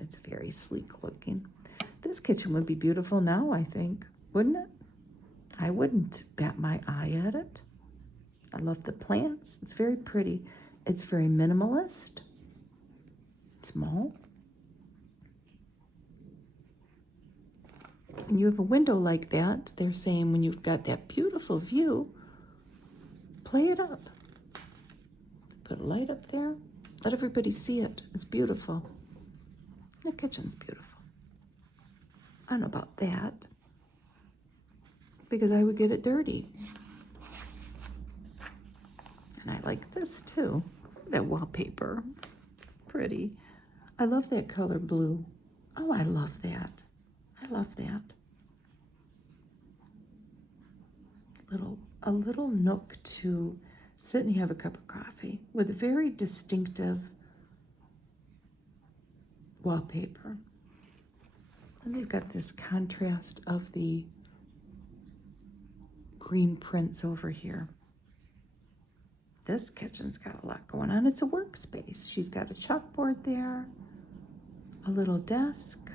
It's very sleek looking. This kitchen would be beautiful now, I think, wouldn't it? I wouldn't bat my eye at it. I love the plants. It's very pretty. It's very minimalist. Small. And you have a window like that. They're saying when you've got that beautiful view, play it up. Put a light up there. Let everybody see it. It's beautiful. The kitchen's beautiful. I don't know about that, because I would get it dirty. And I like this too. That wallpaper. Pretty. I love that color blue. Oh, I love that. I love that. A little nook to sit and have a cup of coffee with a very distinctive wallpaper. And they've got this contrast of the green prints over here. This kitchen's got a lot going on. It's a workspace. She's got a chalkboard there, a little desk,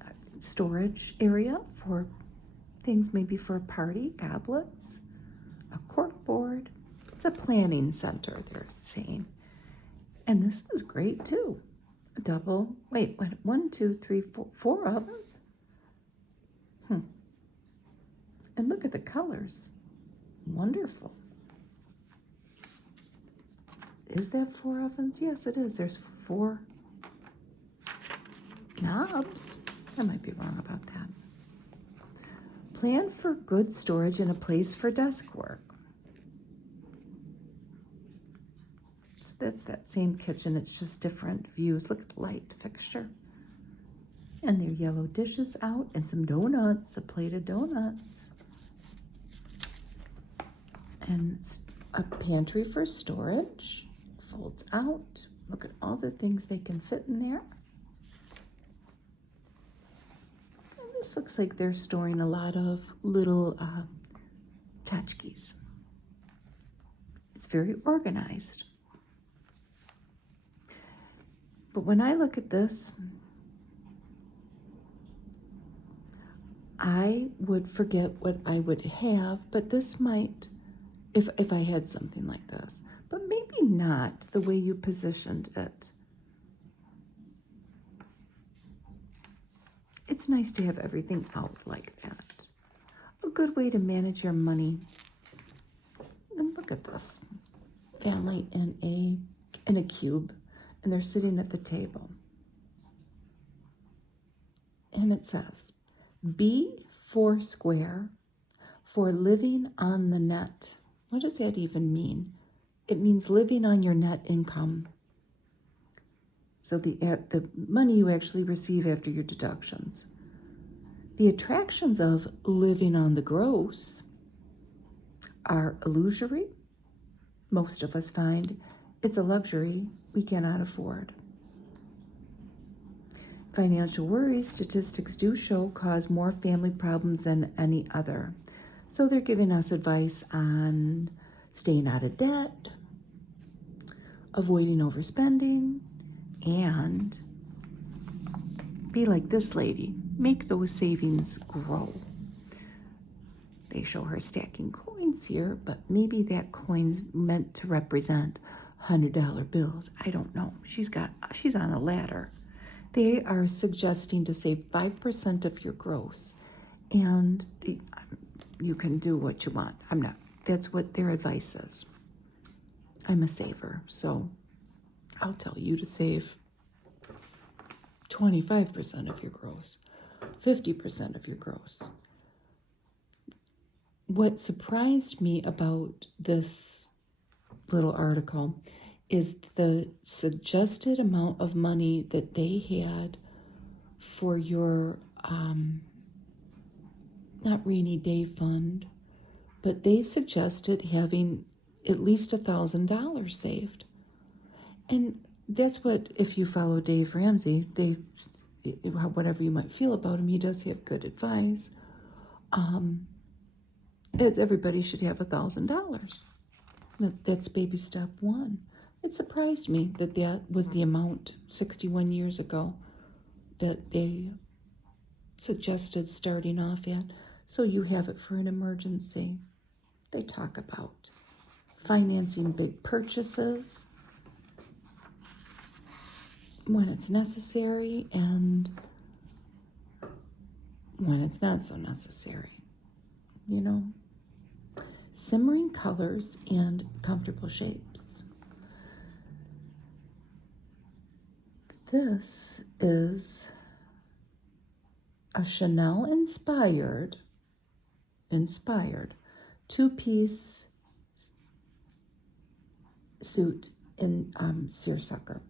a storage area for things maybe for a party, goblets, a cork board. It's a planning center, they're saying. And this is great too. A double, wait, 1, 2, 3, 4 ovens? And look at the colors. Wonderful. Is that 4 ovens? Yes, it is. There's 4 knobs. I might be wrong about that. Plan for good storage and a place for desk work. So that's that same kitchen. It's just different views. Look at the light fixture. And their yellow dishes out and some donuts, a plate of donuts. And a pantry for storage. Folds out. Look at all the things they can fit in there. And this looks like they're storing a lot of little tchotchkes. It's very organized. But when I look at this, I would forget what I would have, but this might, if I had something like this, but maybe not the way you positioned it. It's nice to have everything out like that. A good way to manage your money. And look at this. Family in a cube, and they're sitting at the table. And it says, be Foursquare for living on the net. What does that even mean? It means living on your net income. So the money you actually receive after your deductions. The attractions of living on the gross are illusory. Most of us find it's a luxury we cannot afford. Financial worries, statistics do show, cause more family problems than any other. So they're giving us advice on staying out of debt, avoiding overspending, and be like this lady. Make those savings grow. They show her stacking coins here, but maybe that coin's meant to represent $100 bills. I don't know. She's on a ladder. They are suggesting to save 5% of your gross, and you can do what you want. I'm not. That's what their advice is. I'm a saver, so I'll tell you to save 25% of your gross, 50% of your gross. What surprised me about this little article is the suggested amount of money that they had for your, not rainy day fund, but they suggested having at least $1,000 saved. And that's what, if you follow Dave Ramsey, whatever you might feel about him, he does have good advice. As everybody should have $1,000. That's baby step one. It surprised me that was the amount 61 years ago that they suggested starting off at. So you have it for an emergency. They talk about financing big purchases when it's necessary and when it's not so necessary. Simmering colors and comfortable shapes. This is a Chanel inspired two-piece suit in seersucker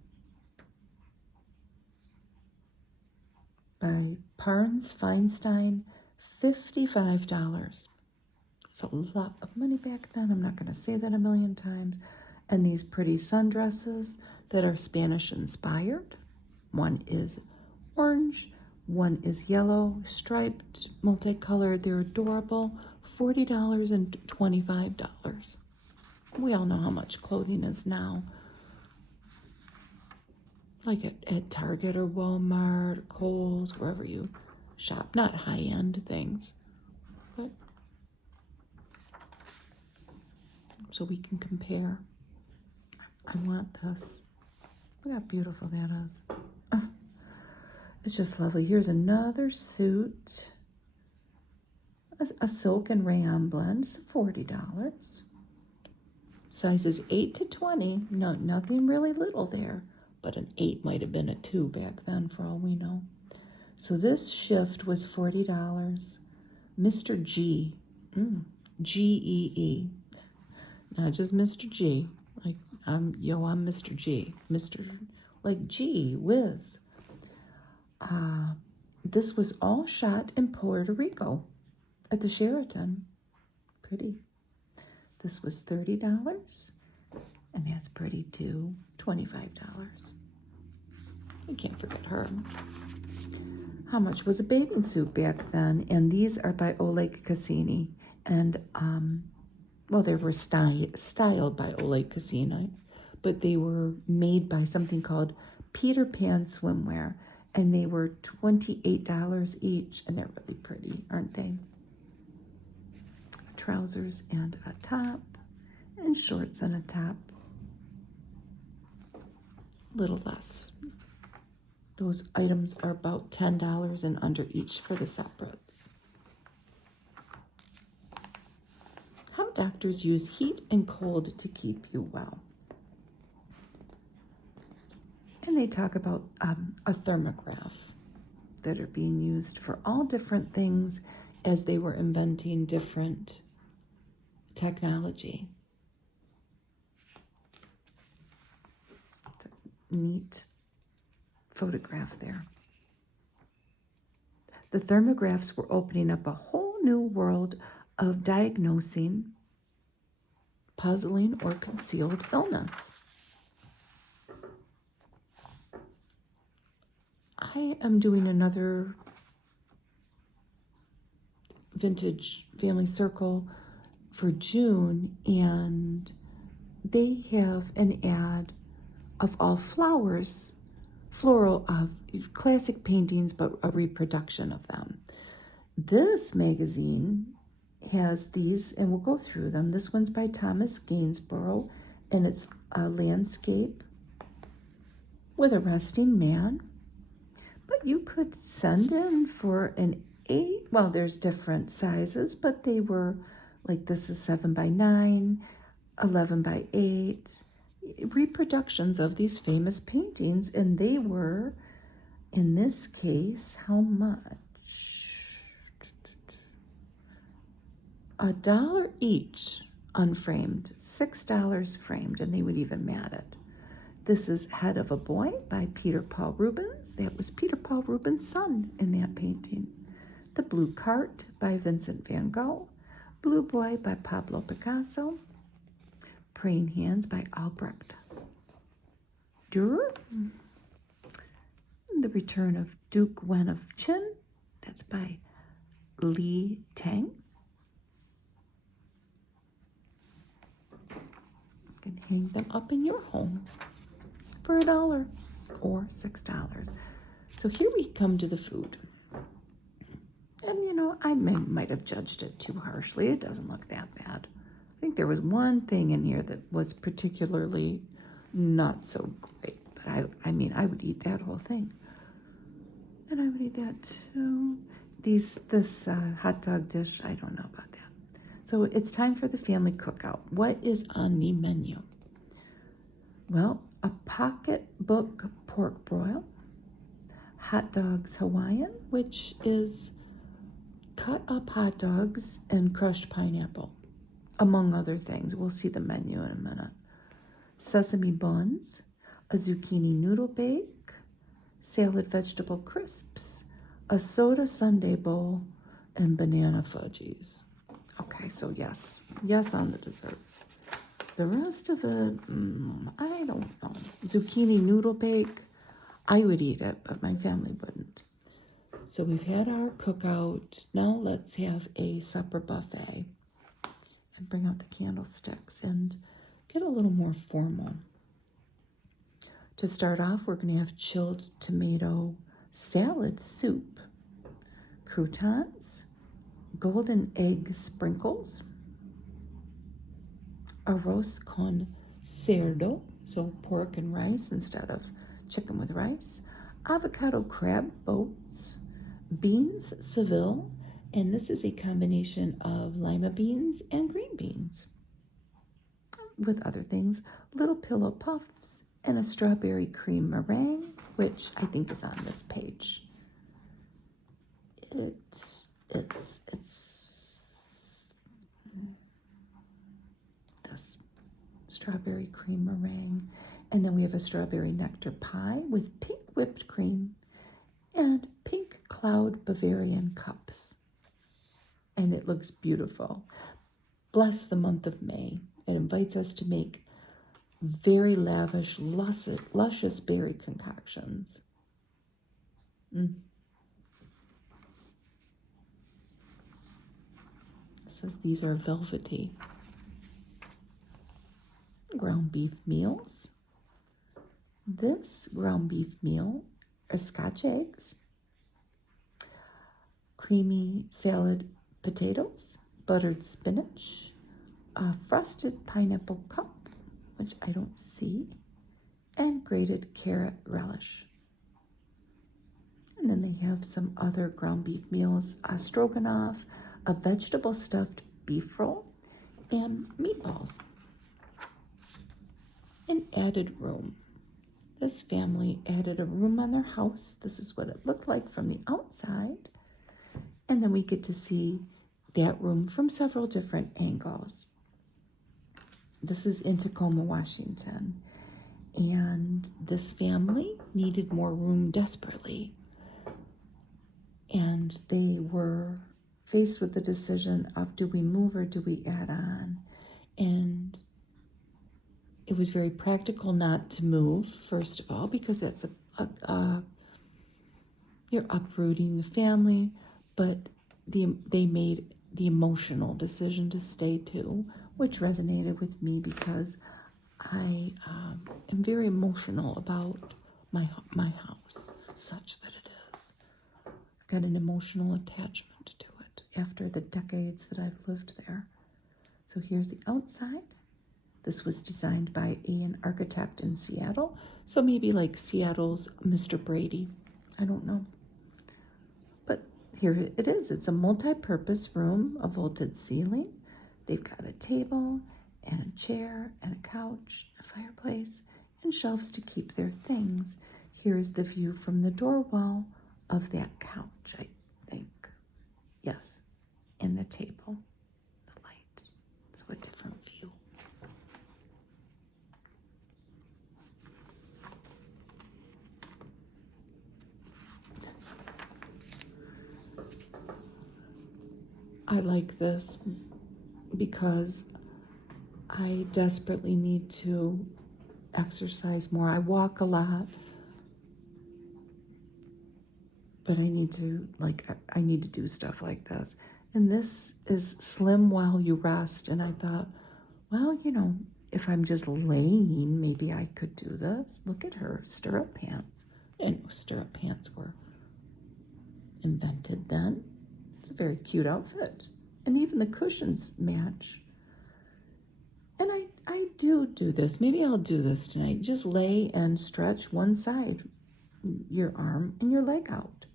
by Parnes Feinstein, $55. It's a lot of money back then. I'm not going to say that a million times. And these pretty sundresses that are Spanish inspired. One is orange, one is yellow, striped, multicolored. They're adorable. $40 and $25. We all know how much clothing is now. Like at Target or Walmart, or Kohl's, wherever you shop. Not high-end things, but so we can compare. I want this. Look how beautiful that is. It's just lovely. Here's another suit. A silk and rayon blend. It's $40. Sizes 8 to 20. No, nothing really little there. But an 8 might have been a 2 back then, for all we know. So this shift was $40. Mr. G. G-E-E. Not just Mr. G. Like, I'm Mr. G. Mr. Like, gee whiz. This was all shot in Puerto Rico at the Sheraton. Pretty. This was $30. And that's pretty too. $25. You can't forget her. How much was a bathing suit back then? And these are by Oleg Cassini. And, they were styled by Oleg Cassini, but they were made by something called Peter Pan Swimwear. And they were $28 each. And they're really pretty, aren't they? Trousers and a top. And shorts and a top. Little less. Those items are about $10 and under each for the separates. How doctors use heat and cold to keep you well. And they talk about a thermograph. that are being used for all different things as they were inventing different technology. It's a neat photograph there. The thermographs were opening up a whole new world of diagnosing puzzling or concealed illness. I am doing another vintage family circle for June, and they have an ad of all flowers, floral, classic paintings, but a reproduction of them. This magazine has these, and we'll go through them. This one's by Thomas Gainsborough, and it's a landscape with a resting man. But you could send in for an 8. Well, there's different sizes, but they were like, this is 7x9, 11x8 reproductions of these famous paintings, and they were, in this case, how much? $1 each, unframed, $6 framed, and they would even mat it. This is Head of a Boy by Peter Paul Rubens. That was Peter Paul Rubens' son in that painting. The Blue Cart by Vincent van Gogh. Blue Boy by Pablo Picasso. Praying Hands by Albrecht Dürer. The Return of Duke Wen of Qin. That's by Li Tang. You can hang them up in your home for $1 or $6. So here we come to the food. And you know, I might have judged it too harshly. It doesn't look that bad. I think there was one thing in here that was particularly not so great. But I mean, I would eat that whole thing. And I would eat that too. This hot dog dish, I don't know about that. So it's time for the family cookout. What is on the menu? Well, a pocketbook pork broil, hot dogs Hawaiian, which is cut up hot dogs and crushed pineapple, among other things. We'll see the menu in a minute. Sesame buns, a zucchini noodle bake, salad vegetable crisps, a soda sundae bowl, and banana fudgies. Okay, so yes on the desserts. The rest of it, I don't know. Zucchini noodle bake, I would eat it, but my family wouldn't. So we've had our cookout. Now let's have a supper buffet. And bring out the candlesticks and get a little more formal. To start off, we're going to have chilled tomato salad soup, croutons, golden egg sprinkles, arroz con cerdo, so pork and rice instead of chicken with rice, avocado crab boats, beans Seville, and this is a combination of lima beans and green beans with other things, little pillow puffs, and a strawberry cream meringue, which I think is on this page. It's this strawberry cream meringue, and then we have a strawberry nectar pie with pink whipped cream and pink cloud Bavarian cups, and it looks beautiful. Bless the month of May. It invites us to make very lavish, luscious berry concoctions. It says these are velvety. Ground beef meals. This ground beef meal are Scotch eggs, creamy salad potatoes, buttered spinach, a frosted pineapple cup, which I don't see, and grated carrot relish. And then they have some other ground beef meals, a stroganoff, a vegetable stuffed beef roll, and meatballs. An added room. this family added a room on their house. This is what it looked like from the outside. And then we get to see that room from several different angles. This is in Tacoma, Washington. And this family needed more room desperately. And they were faced with the decision of, do we move or do we add on? And it was very practical not to move, first of all, because that's you're uprooting the family, but they made the emotional decision to stay too, which resonated with me because I am very emotional about my house, such that it is. I've got an emotional attachment to it after the decades that I've lived there. So here's the outside. This was designed by an architect in Seattle. So maybe like Seattle's Mr. Brady. I don't know. But here it is. It's a multi-purpose room, a vaulted ceiling. They've got a table and a chair and a couch, a fireplace, and shelves to keep their things. Here's the view from the door wall of that couch, I think. Yes, and the table, the light. So a different view. I like this because I desperately need to exercise more. I walk a lot, but I need to do stuff like this. And this is slim while you rest. And I thought, well, if I'm just laying, maybe I could do this. Look at her, stirrup pants. And stirrup pants were invented then. It's a very cute outfit. And even the cushions match. And I do this. Maybe I'll do this tonight. Just lay and stretch one side, your arm and your leg out.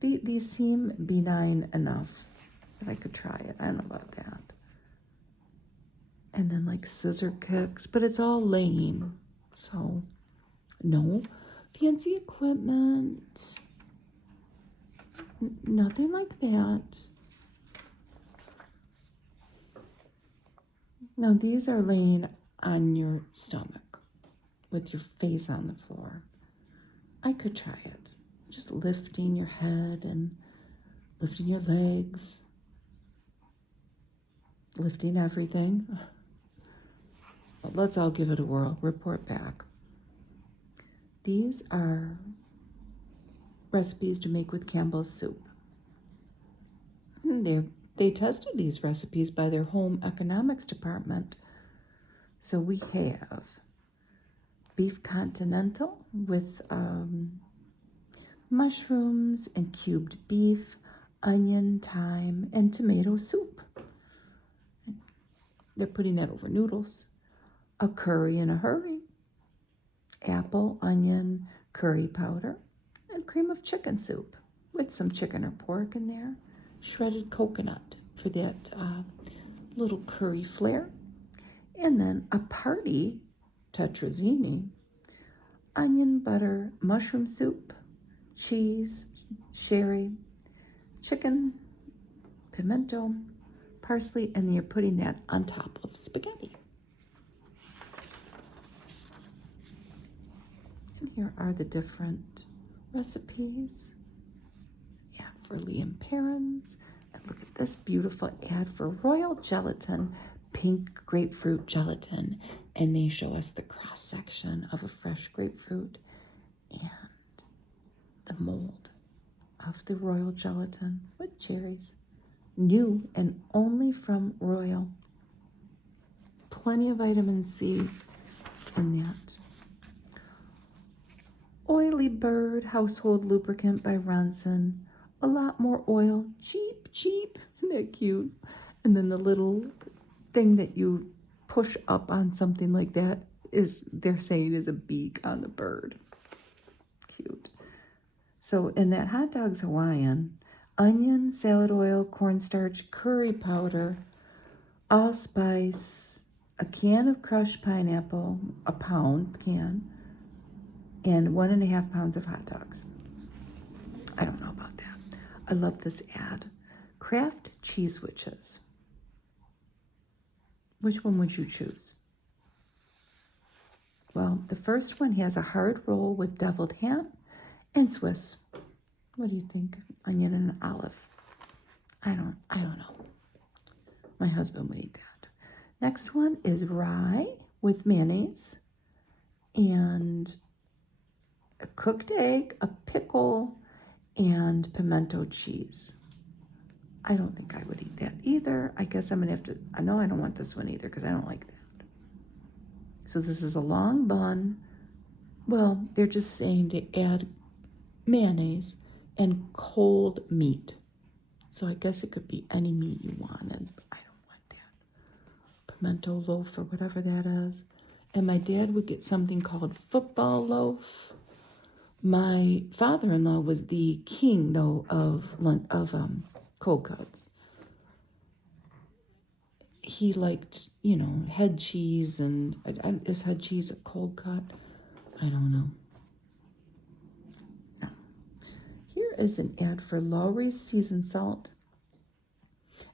These seem benign enough that I could try it. I don't know about that. And then like scissor kicks, but it's all laying. So no fancy equipment. Nothing like that. No, these are laying on your stomach with your face on the floor. I could try it. Just lifting your head and lifting your legs, lifting everything. But let's all give it a whirl. Report back. These are recipes to make with Campbell's soup. They tested these recipes by their home economics department. So we have beef continental with mushrooms and cubed beef, onion, thyme, and tomato soup. They're putting that over noodles. A curry in a hurry, apple, onion, curry powder, and cream of chicken soup with some chicken or pork in there. Shredded coconut for that little curry flair. And then a party tetrazzini, onion, butter, mushroom soup, cheese, sherry, chicken, pimento, parsley, and you're putting that on top of spaghetti. And here are the different recipes. Ad for Liam Perrins. And look at this beautiful ad for Royal Gelatin, pink grapefruit gelatin. And they show us the cross section of a fresh grapefruit and the mold of the Royal Gelatin with cherries. New and only from Royal. Plenty of vitamin C in that. Oily Bird Household Lubricant by Ronson. A lot more oil. Cheap. Isn't that cute? And then the little thing that you push up on something like that is, they're saying, is a beak on the bird. Cute. So in that hot dog's Hawaiian, onion, salad oil, cornstarch, curry powder, allspice, a can of crushed pineapple, a pound can, and 1.5 pounds of hot dogs. I don't know about that. I love this ad. Kraft cheese witches. Which one would you choose? Well, the first one has a hard roll with deviled ham and Swiss. What do you think? Onion and olive. I don't know. My husband would eat that. Next one is rye with mayonnaise and a cooked egg, a pickle, and pimento cheese. I don't think I would eat that either. I guess I'm gonna have to, I know I don't want this one either because I don't like that. So this is a long bun. Well, they're just saying to add mayonnaise and cold meat. So I guess it could be any meat you wanted. I don't want that. Pimento loaf or whatever that is. And my dad would get something called football loaf. My father-in-law was the king, though, of cold cuts. He liked, head cheese, and is head cheese a cold cut? I don't know. No. Here is an ad for Lawry's seasoned salt.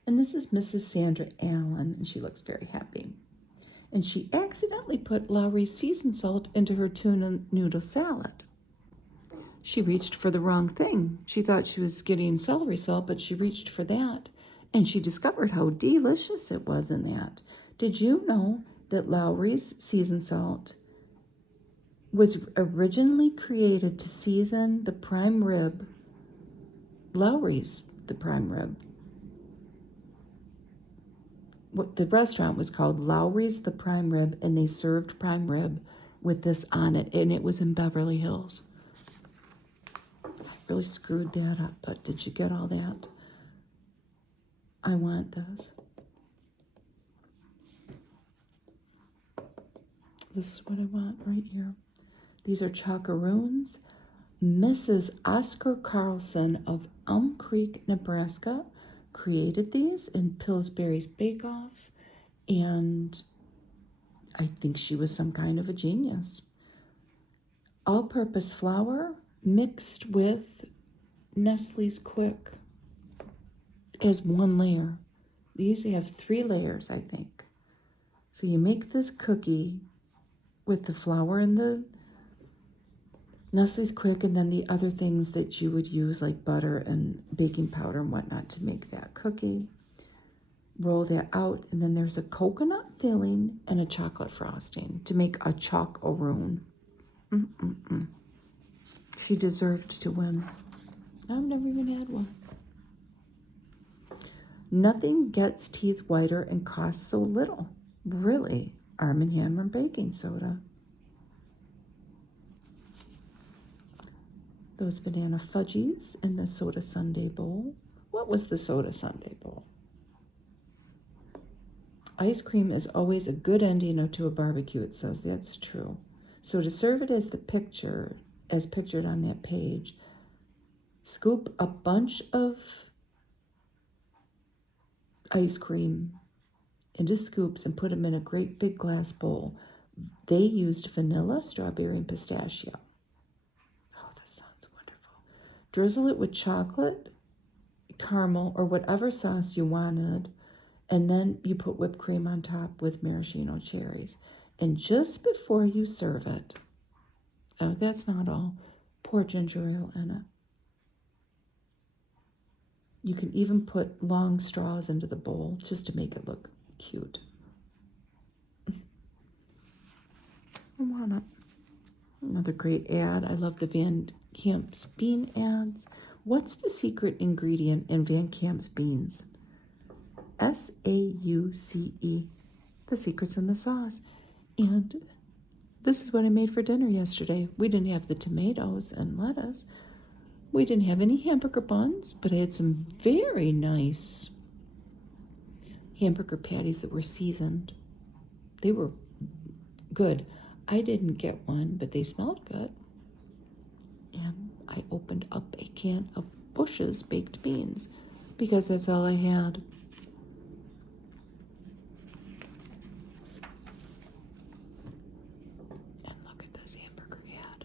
And this is Mrs. Sandra Allen, and she looks very happy. And she accidentally put Lawry's seasoned salt into her tuna noodle salad. She reached for the wrong thing. She thought she was getting celery salt, but she reached for that. And she discovered how delicious it was in that. Did you know that Lawry's seasoned salt was originally created to season the prime rib? Lawry's, the prime rib. What the restaurant was called Lawry's the Prime Rib, and they served prime rib with this on it, and it was in Beverly Hills. I really screwed that up, but did you get all that? I want this. This is what I want right here. These are Chocaroons. Mrs. Oscar Carlson of Elm Creek, Nebraska, created these in Pillsbury's Bake Off, and I think she was some kind of a genius. All-purpose flour mixed with Nestle's Quick as one layer. These have 3 layers, I think. So you make this cookie with the flour and the Nestle's Quick, and then the other things that you would use, like butter and baking powder and whatnot, to make that cookie. Roll that out, and then there's a coconut filling and a chocolate frosting to make a Chocaroon. She deserved to win. I've never even had one. Nothing gets teeth whiter and costs so little. Really, Arm & Hammer baking soda. Those banana fudgies in the soda sundae bowl. What was the soda sundae bowl? Ice cream is always a good ending to a barbecue, it says. That's true. So to serve it as as pictured on that page, scoop a bunch of ice cream into scoops and put them in a great big glass bowl. They used vanilla, strawberry, and pistachio. Oh, that sounds wonderful. Drizzle it with chocolate, caramel, or whatever sauce you wanted, and then you put whipped cream on top with maraschino cherries. And just before you serve it, oh, that's not all, pour ginger ale in it. You can even put long straws into the bowl just to make it look cute. I want it. Another great ad. I love the Van Camp's bean ads. What's the secret ingredient in Van Camp's beans? SAUCE. The secret's in the sauce. And this is what I made for dinner yesterday. We didn't have the tomatoes and lettuce. We didn't have any hamburger buns, but I had some very nice hamburger patties that were seasoned. They were good. I didn't get one, but they smelled good. And I opened up a can of Bush's baked beans because that's all I had. And look at this hamburger ad.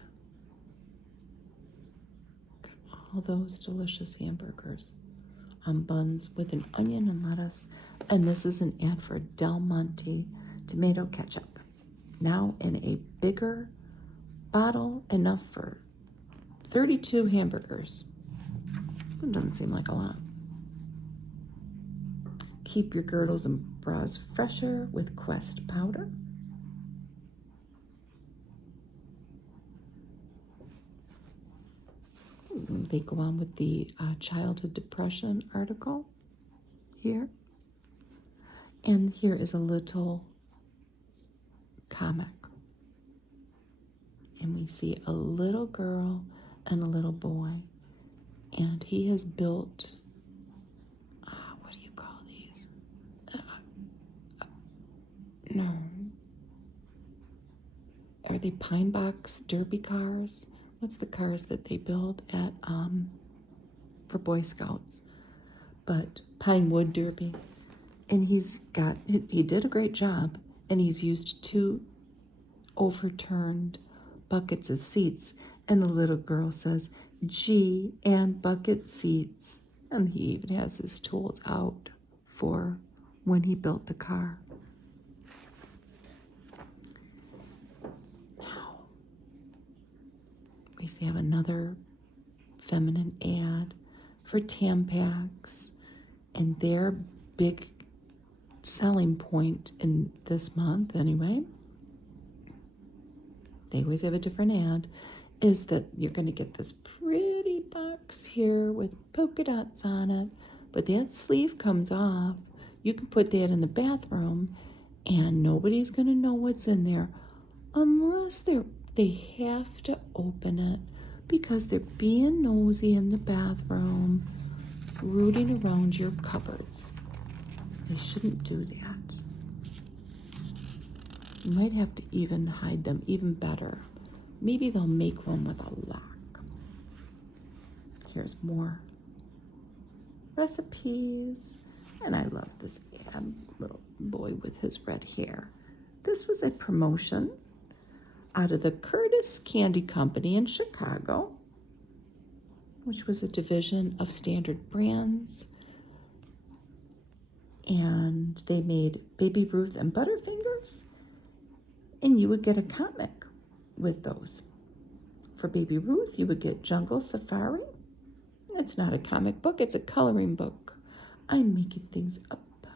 all those delicious hamburgers on buns with an onion and lettuce. And this is an ad for Del Monte tomato ketchup. Now in a bigger bottle, enough for 32 hamburgers. It doesn't seem like a lot. Keep your girdles and bras fresher with Quest powder. They go on with the childhood depression article here. And here is a little comic. And we see a little girl and a little boy. And he has built, what do you call these? No. Are they pine box derby cars? What's the cars that they build at for Boy Scouts? But pine wood derby. And he did a great job, and he's used 2 overturned buckets as seats. And the little girl says, "Gee, and bucket seats." And he even has his tools out for when he built the car. Now, we have another feminine ad for Tampax, and their big selling point in this month, anyway, they always have a different ad, is that you're going to get this pretty box here with polka dots on it, but that sleeve comes off. You can put that in the bathroom, and nobody's going to know what's in there unless they have to open it because they're being nosy in the bathroom, rooting around your cupboards. They shouldn't do that. You might have to even hide them even better. Maybe they'll make one with a lock. Here's more recipes. And I love this ad, little boy with his red hair. This was a promotion out of the Curtis Candy Company in Chicago, which was a division of Standard Brands. And they made Baby Ruth and Butterfingers, and you would get a comic with those. For Baby Ruth, you would get Jungle Safari. It's not a comic book, it's a coloring book. I'm making things up.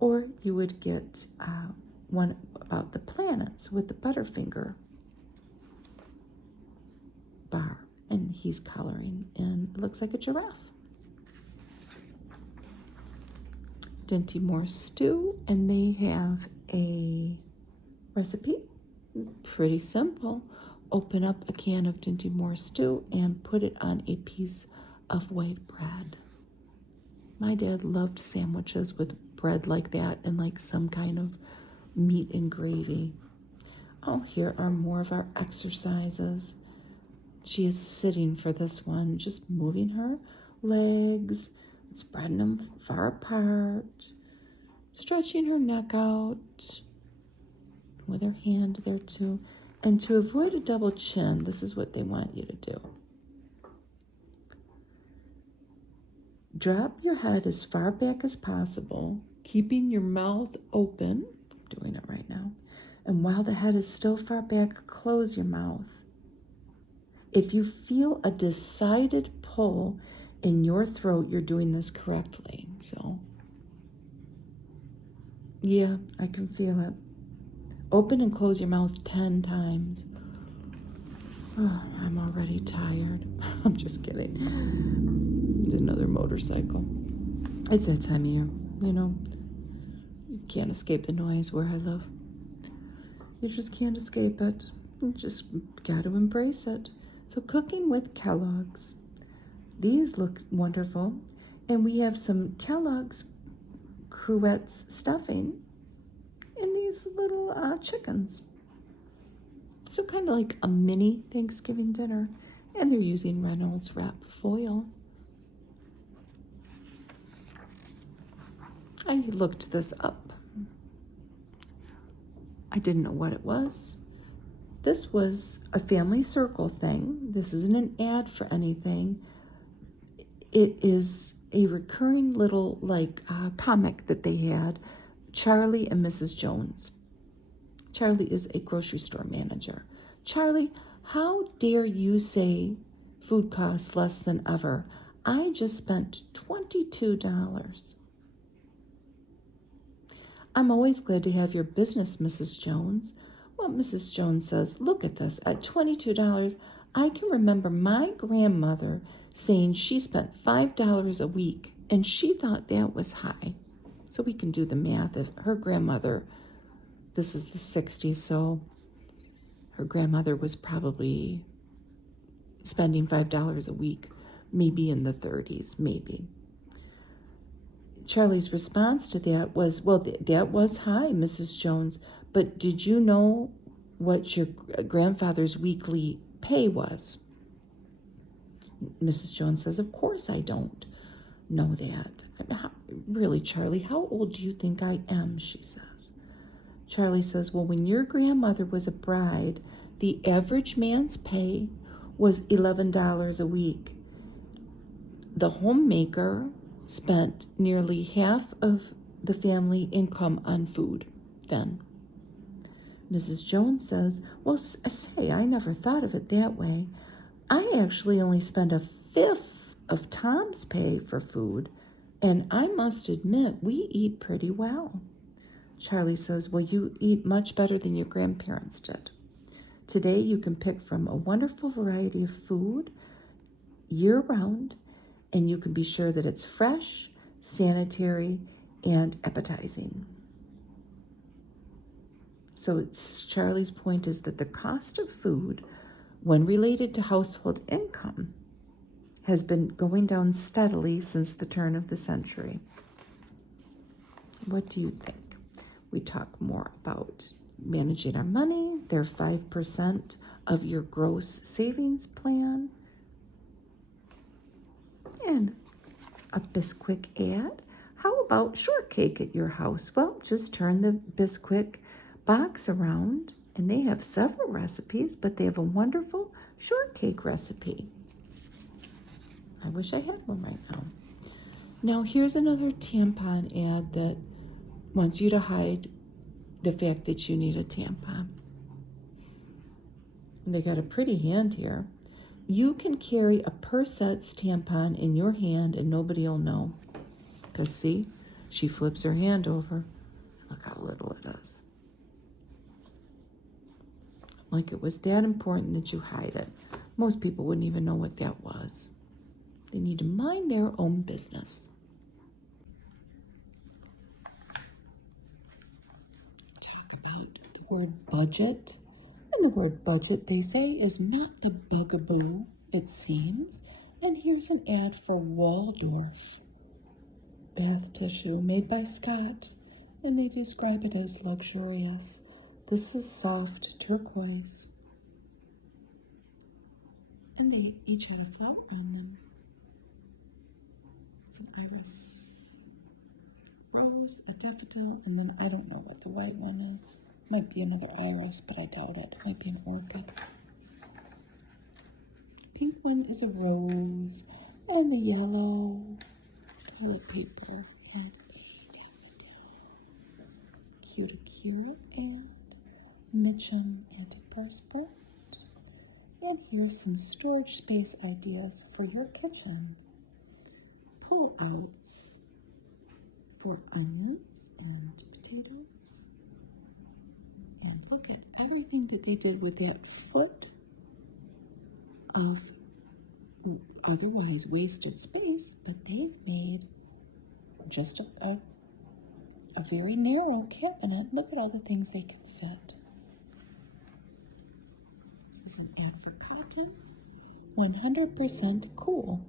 Or you would get one about the planets with the Butterfinger bar, and he's coloring, and it looks like a giraffe. Dinty Moore stew, and they have a recipe. Pretty simple. Open up a can of Dinty Moore stew and put it on a piece of white bread. My dad loved sandwiches with bread like that and like some kind of meat and gravy. Oh, here are more of our exercises. She is sitting for this one, just moving her legs, spreading them far apart, stretching her neck out with her hand there too. And to avoid a double chin, this is what they want you to do. Drop your head as far back as possible, keeping your mouth open. I'm doing it right now. And while the head is still far back, close your mouth. If you feel a decided pull in your throat, you're doing this correctly. So, yeah, I can feel it. Open and close your mouth 10 times. Oh, I'm already tired. I'm just kidding. Another motorcycle. It's that time of year, you know. You can't escape the noise where I live. You just can't escape it. You just got to embrace it. So cooking with Kellogg's. These look wonderful. And we have some Kellogg's Cruettes stuffing and these little chickens. So kind of like a mini Thanksgiving dinner. And they're using Reynolds Wrap foil. I looked this up. I didn't know what it was. this was a family circle thing. This isn't an ad for anything. It is a recurring little comic that they had, Charlie and Mrs. Jones. Charlie is a grocery store manager. Charlie, how dare you say food costs less than ever? I just spent $22. I'm always glad to have your business, Mrs. Jones. Well, Mrs. Jones says, look at this. At $22, I can remember my grandmother saying she spent $5 a week, and she thought that was high. So we can do the math. If her grandmother, this is the 60s, so her grandmother was probably spending $5 a week, maybe in the 30s, maybe. Charlie's response to that was, well, that was high, Mrs. Jones, but did you know what your grandfather's weekly pay was? Mrs. Jones says, of course I don't know that. Really, Charlie, how old do you think I am, she says. Charlie says, well, when your grandmother was a bride, the average man's pay was $11 a week. The homemaker spent nearly half of the family income on food then. Mrs. Jones says, well, say, I never thought of it that way. I actually only spend a fifth of Tom's pay for food, and I must admit, we eat pretty well. Charlie says, well, you eat much better than your grandparents did. Today, you can pick from a wonderful variety of food year-round, and you can be sure that it's fresh, sanitary, and appetizing. So Charlie's point is that the cost of food, when related to household income, has been going down steadily since the turn of the century. What do you think? We talk more about managing our money, their 5% of your gross savings plan, and a Bisquick ad. How about shortcake at your house? Well, just turn the Bisquick box around, and they have several recipes, but they have a wonderful shortcake recipe. I wish I had one right now. Now, here's another tampon ad that wants you to hide the fact that you need a tampon. And they got a pretty hand here. You can carry a Perset's tampon in your hand and nobody will know. Because see, she flips her hand over. Look how little it is. Like it was that important that you hide it. Most people wouldn't even know what that was. They need to mind their own business. Talk about the word budget. And the word budget, they say, is not the bugaboo, it seems. And here's an ad for Waldorf bath tissue made by Scott. And they describe it as luxurious. This is soft turquoise. And they each had a flower on them. It's an iris rose, a daffodil, and then I don't know what the white one is. Might be another iris, but I doubt it. It might be an orchid. Pink one is a rose, and the yellow toilet paper, and a daffodil. Cuticure and Mitchum antiperspirant. And here's some storage space ideas for your kitchen. Pull-outs for onions and potatoes. And look at everything that they did with that foot of otherwise wasted space, but they've made just a very narrow cabinet. Look at all the things they can fit. This is an ad for cotton. 100% cool.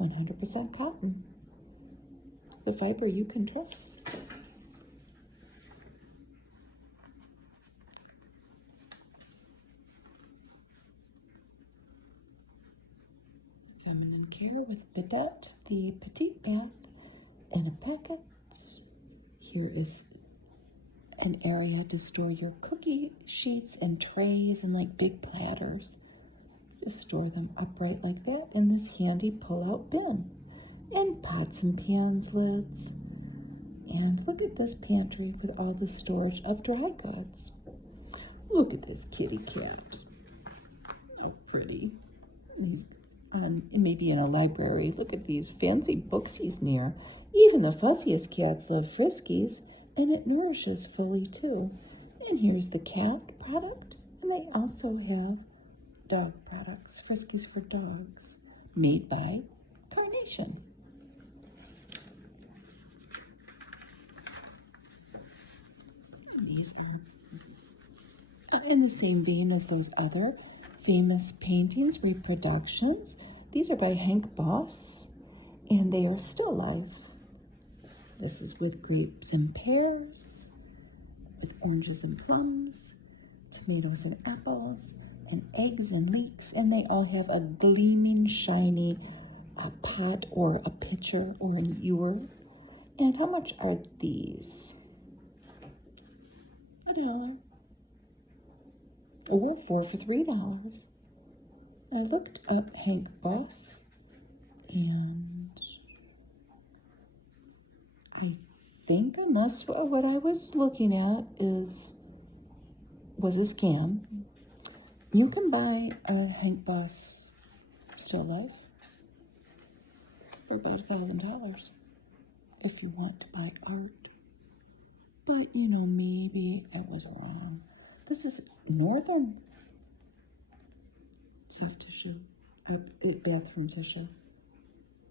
100% cotton. The fiber you can trust. Feminine care with Bidet, the petite bath in a packet. Here is an area to store your cookie sheets and trays and like big platters. Just store them upright like that in this handy pull-out bin. And pots and pans lids. And look at this pantry with all the storage of dry goods. Look at this kitty cat. How pretty. He's maybe in a library. Look at these fancy books he's near. Even the fussiest cats love Friskies, and it nourishes fully too. And here's the cat product, and they also have dog products, Friskies for dogs, made by Carnation. And these are in the same vein as those other famous paintings, reproductions. These are by Hank Boss, and they are still alive. This is with grapes and pears, with oranges and plums, tomatoes and apples, and eggs and leeks, and they all have a gleaming, shiny pot or a pitcher or an ewer. And how much are these? $1. Or 4 for $3. I looked up Hank Boss, and I think, unless what I was looking at was a scam, you can buy a Hank Boss still life for about $1,000 if you want to buy art. But maybe I was wrong. This is Northern soft tissue, bathroom tissue.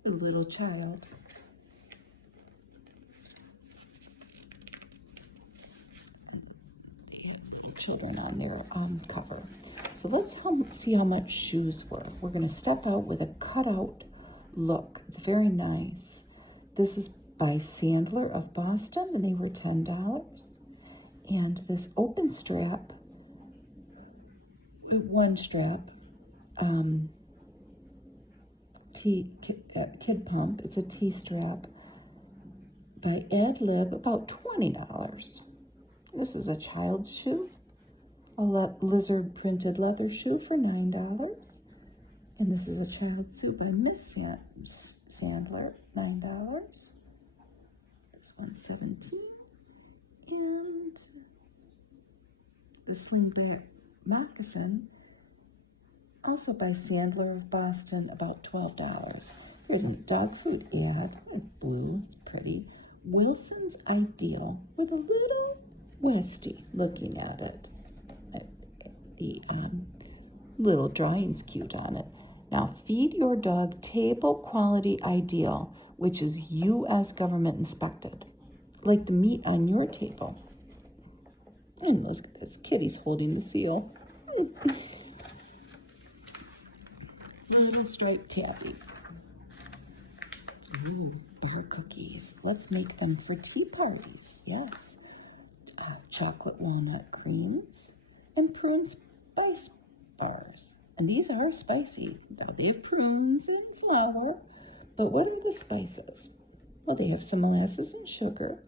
A little child. Children on their cover. So let's see how much shoes were. We're going to step out with a cutout look. It's very nice. This is by Sandler of Boston, and they were $10. And this open strap, one strap, Kid Pump. It's a T-strap by Ad Lib, about $20. This is a child's shoe, a lizard printed leather shoe for $9. And this is a child's shoe by Miss Sandler, $9. This one's $17. And the slingback moccasin, also by Sandler of Boston, about $12. Here's a dog food ad, blue, it's pretty. Wilson's Ideal, with a little Westie looking at it. The little drawing's cute on it. Now, feed your dog table quality Ideal, which is U.S. government inspected, like the meat on your table. And look at this, kitty's holding the seal. Little striped tabby. Ooh, bar cookies. Let's make them for tea parties. Yes. Chocolate walnut creams and prune spice bars. And these are spicy. Now they have prunes and flour, but what are the spices? Well, they have some molasses and sugar,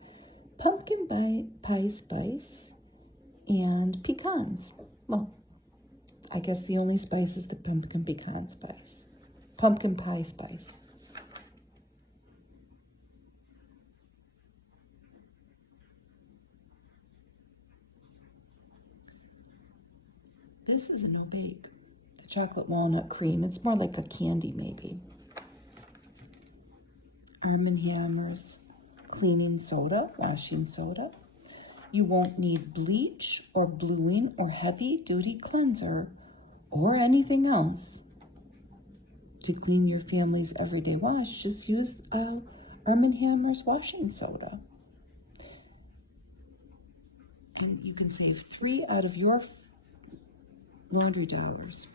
pumpkin pie spice, and pecans. Well, I guess the only spice is the pumpkin pecan spice. Pumpkin pie spice. This is a no-bake. The chocolate walnut cream. It's more like a candy, maybe. Arm & Hammer's cleaning soda, washing soda. You won't need bleach or bluing or heavy-duty cleanser or anything else to clean your family's everyday wash. Just use Arm & Hammer's washing soda. And you can save 3 out of your laundry dollars.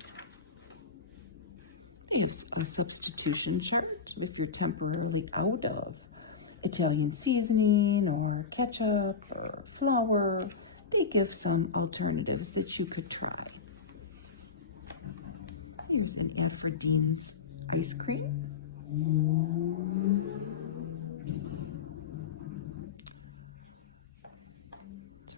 They have a substitution chart if you're temporarily out of Italian seasoning or ketchup or flour. They give some alternatives that you could try. Here's an Aphrodite's ice cream. It's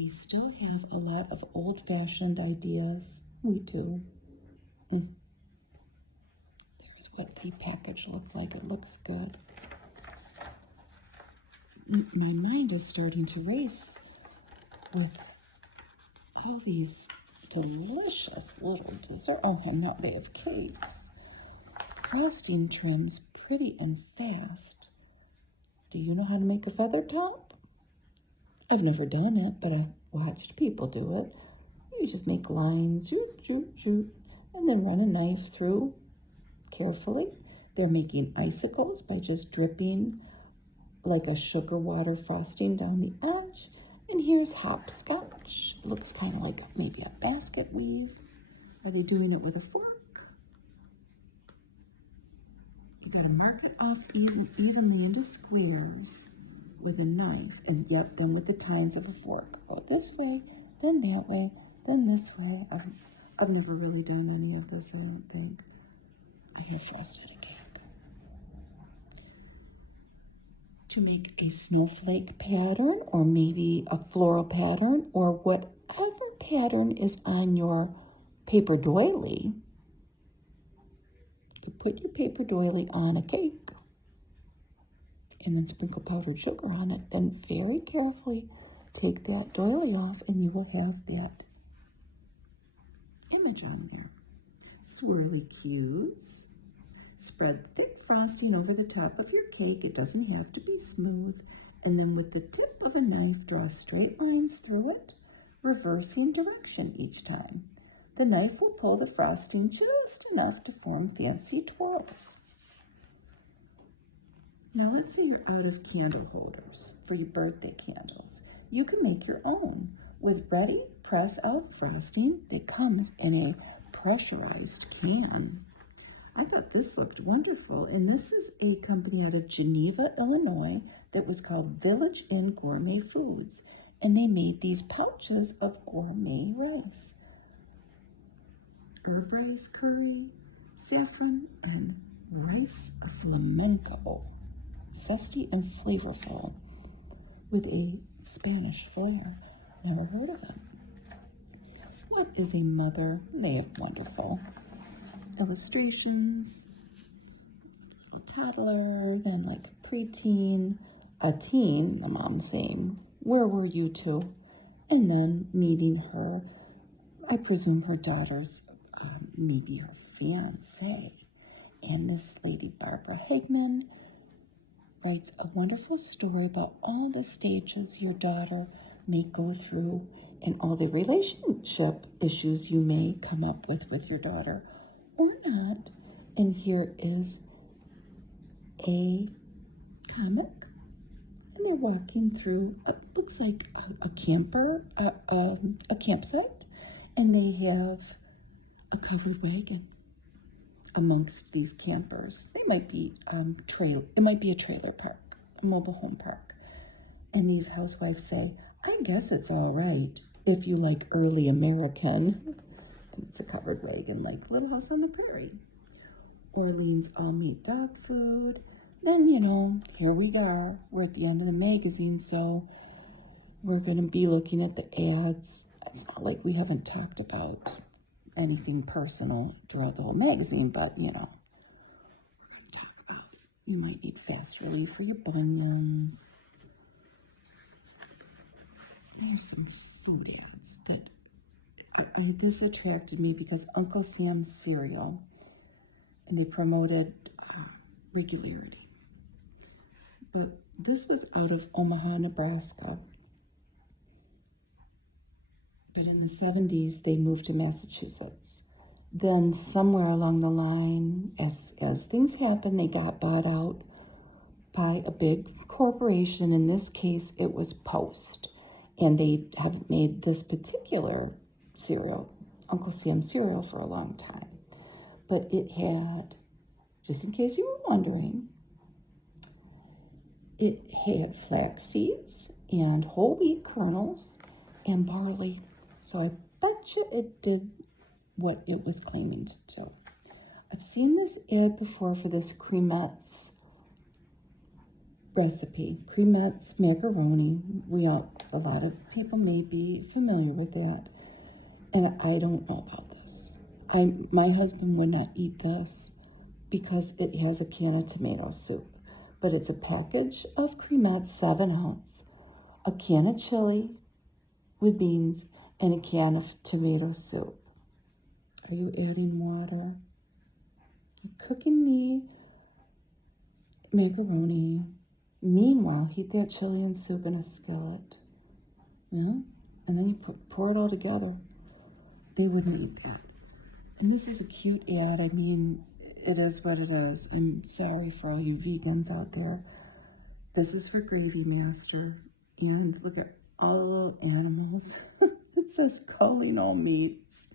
we still have a lot of old-fashioned ideas. We do. There's what the package looked like. It looks good. My mind is starting to race with all these delicious little dessert. Oh, and now they have cakes. Frosting trims pretty and fast. Do you know how to make a feather top? I've never done it, but I've watched people do it. You just make lines, shoot, shoot, shoot, and then run a knife through carefully. They're making icicles by just dripping like a sugar water frosting down the edge. And here's hopscotch. It looks kind of like maybe a basket weave. Are they doing it with a fork? You got to mark it off evenly into squares with a knife, and yep, then with the tines of a fork. Go this way, then that way, then this way. I've never really done any of this, I don't think. I hear frosted a cake. To make a snowflake pattern, or maybe a floral pattern, or whatever pattern is on your paper doily, you put your paper doily on a cake and then sprinkle powdered sugar on it. Then very carefully take that doily off and you will have that image on there. Swirly cues. Spread thick frosting over the top of your cake. It doesn't have to be smooth. And then with the tip of a knife, draw straight lines through it, reversing direction each time. The knife will pull the frosting just enough to form fancy twirls. Now let's say you're out of candle holders for your birthday candles. You can make your own with ready press out frosting that comes in a pressurized can. I thought this looked wonderful, and this is a company out of Geneva, Illinois that was called Village Inn Gourmet Foods, and they made these pouches of gourmet rice. Herb rice curry, saffron, and rice flamenco. Zesty and flavorful with a Spanish flair. Never heard of them. What is a mother? They have wonderful illustrations. A toddler, then like a preteen, a teen, the mom saying, "Where were you two?" And then meeting her, I presume her daughter's, maybe her fiance. And this lady, Barbara Hagman, writes a wonderful story about all the stages your daughter may go through and all the relationship issues you may come up with your daughter or not. And here is a comic, and they're walking through, looks like a campsite, and they have a covered wagon amongst these campers. They might be it might be a trailer park, a mobile home park. And these housewives say, "I guess it's all right if you like early American." And it's a covered wagon like Little House on the Prairie. Orleans all meat dog food. Then, here we are. We're at the end of the magazine, so we're going to be looking at the ads. It's not like we haven't talked about anything personal throughout the whole magazine, but we're going to talk about, you might need fast relief for your bunions. There's some food ads that this attracted me because Uncle Sam's cereal, and they promoted regularity. But this was out of Omaha, Nebraska. But in the 70s, they moved to Massachusetts. Then somewhere along the line, as things happened, they got bought out by a big corporation. In this case, it was Post. And they haven't made this particular cereal, Uncle Sam cereal, for a long time. But it had, just in case you were wondering, it had flax seeds and whole wheat kernels and barley. So I bet you it did what it was claiming to do. I've seen this ad before for this Creamettes recipe, cremettes macaroni. A lot of people may be familiar with that, and I don't know about this. My husband would not eat this because it has a can of tomato soup, but it's a package of cremettes, 7 ounce, a can of chili with beans, and a can of tomato soup. Are you adding water? You're cooking the macaroni. Meanwhile, heat that chili and soup in a skillet. Yeah? And then you pour it all together. They wouldn't eat that. And this is a cute ad. I mean, it is what it is. I'm sorry for all you vegans out there. This is for Gravy Master. And look at all the little animals. It says culling all meats.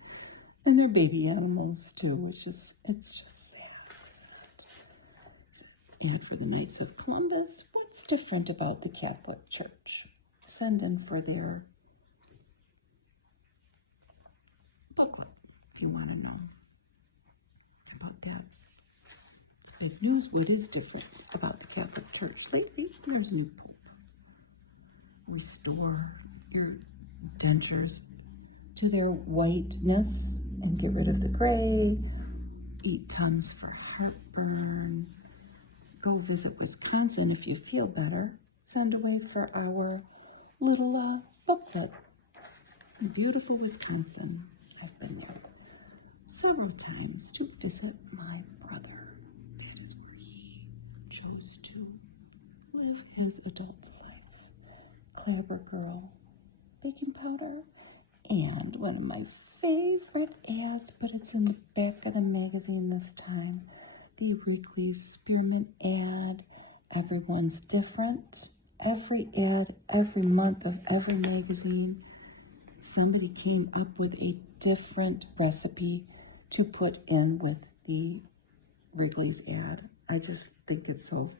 And they're baby animals too, which is, it's just sad, isn't it? Ad for the Knights of Columbus. What's different about the Catholic Church? Send in for their booklet if you want to know about that. It's big news. What is different about the Catholic Church lately? There's a new pope. Restore your dentures to their whiteness and get rid of the gray. Eat Tums for heartburn. Go visit Wisconsin if you feel better. Send away for our little booklet. Beautiful Wisconsin. I've been there several times to visit my brother. That is where he chose to live his adult life. Clabber Girl, baking powder, and one of my favorite ads, but it's in the back of the magazine this time. The Wrigley Spearmint ad. Everyone's different. Every ad, every month of every magazine, somebody came up with a different recipe to put in with the Wrigley's ad. I just think it's so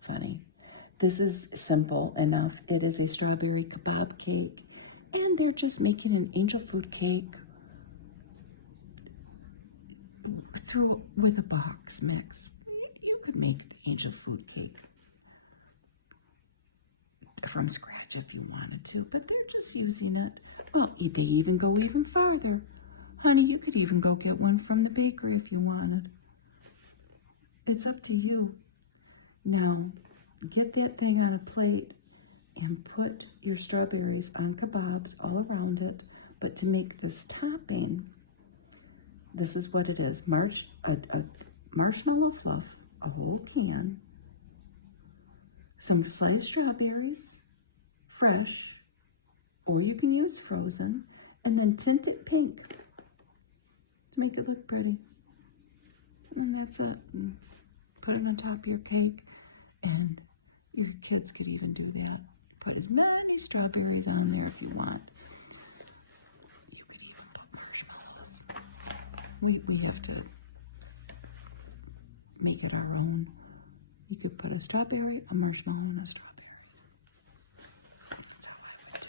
funny. This is simple enough. It is a strawberry kebab cake, and they're just making an angel food cake with a box mix. You could make the angel food cake from scratch if you wanted to, but they're just using it. Well, they even go even farther. Honey, you could even go get one from the bakery if you wanted. It's up to you. Now, get that thing on a plate and put your strawberries on kebabs all around it. But to make this topping, this is what it is. A marshmallow fluff, a whole can, some sliced strawberries, fresh, or you can use frozen, and then tint it pink to make it look pretty. And that's it. And put it on top of your cake, and your kids could even do that. Put as many strawberries on there if you want. You could even put marshmallows. We have to make it our own. You could put a strawberry, a marshmallow, and a strawberry. That's how I would do it.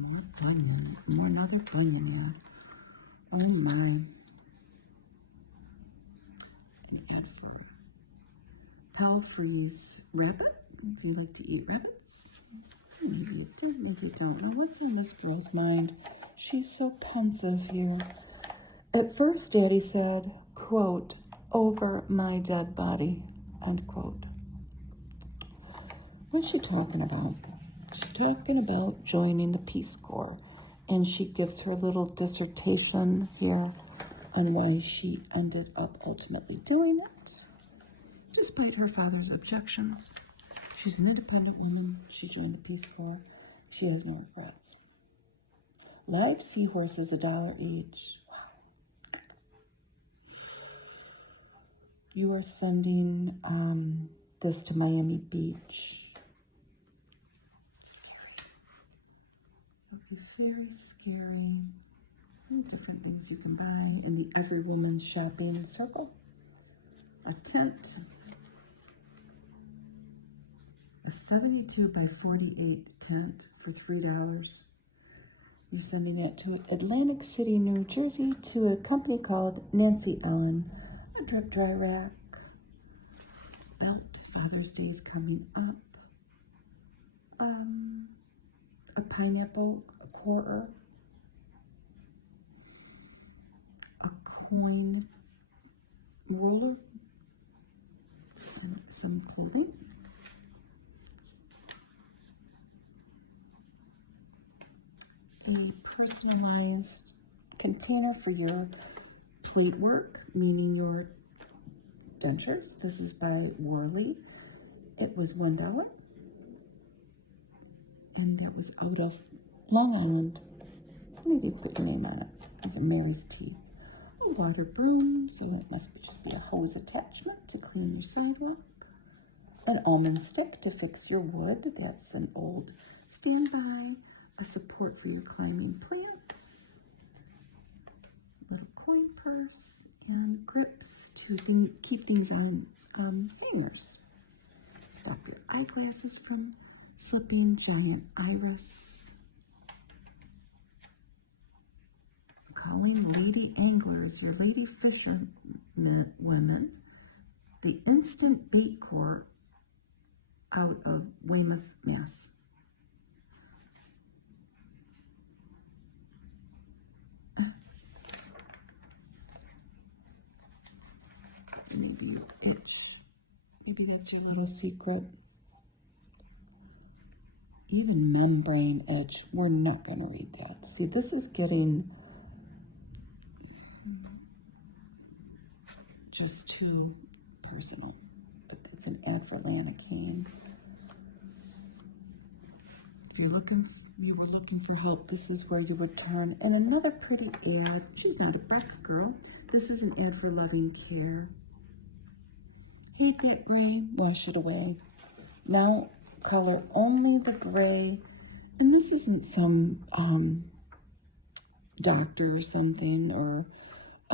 More bunion, another bunion there. Oh my. You can add for Palfrey's rabbit, if you like to eat rabbits. Maybe you do, maybe you don't know. What's on this girl's mind? She's so pensive here. At first, Daddy said, quote, over my dead body, end quote. What's she talking about? She's talking about joining the Peace Corps. And she gives her little dissertation here on why she ended up ultimately doing it, despite her father's objections. She's an independent woman. She joined the Peace Corps. She has no regrets. Live seahorses, $1 each. Wow. You are sending this to Miami Beach. Scary. It'll be very scary. Different things you can buy in the Every Woman's Shopping Circle. A tent. A 72 by 48 tent for $3. You're sending that to Atlantic City, New Jersey, to a company called Nancy Ellen. A drip dry rack. Belt. Father's Day is coming up. A pineapple, a quarter. A coin roller. And some clothing. A personalized container for your plate work, meaning your dentures. This is by Worley. It was $1. And that was out of Long Island. Maybe put your name on it. These are Mary's Tea. A water broom, so it must just be a hose attachment to clean your sidewalk. An almond stick to fix your wood. That's an old standby. A support for your climbing plants. A little coin purse and grips to keep things on hangers. Stop your eyeglasses from slipping. Giant iris. Calling lady anglers, your lady fishermen women. The Instant Bait Corps out of Weymouth, Mass. Maybe you itch. Maybe that's your little secret. Even membrane itch. We're not going to read that. See, this is getting just too personal. But that's an ad for Lanacane. If you were looking for help, this is where you would turn. And another pretty ad. She's not a Breck girl. This is an ad for Loving Care. Hate that gray, wash it away. Now color only the gray. And this isn't some doctor or something or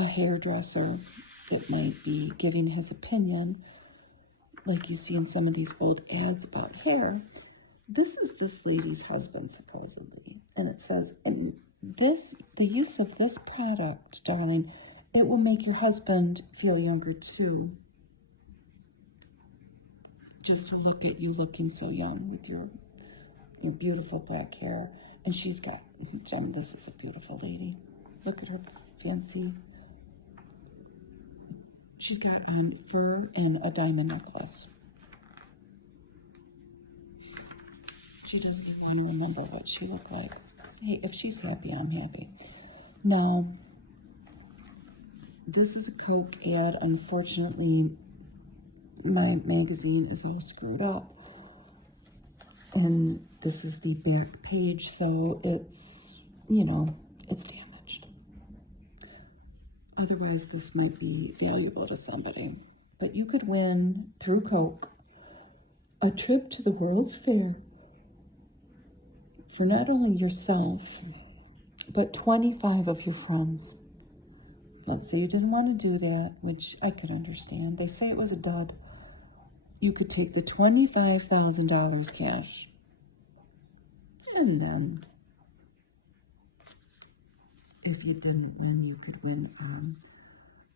a hairdresser that might be giving his opinion like you see in some of these old ads about hair. This is this lady's husband, supposedly. And it says, the use of this product, darling, it will make your husband feel younger too. Just to look at you looking so young with your beautiful black hair. And she's got, this is a beautiful lady. Look at her fancy. She's got on fur and a diamond necklace. She doesn't even remember what she looked like. Hey, if she's happy, I'm happy. Now, this is a Coke ad. Unfortunately, my magazine is all screwed up. And this is the back page, so it's, it's damaged. Otherwise, this might be valuable to somebody. But you could win, through Coke, a trip to the World's Fair for not only yourself, but 25 of your friends. Let's say you didn't want to do that, which I could understand. They say it was a dud. You could take the $25,000 cash. And then, if you didn't win, you could win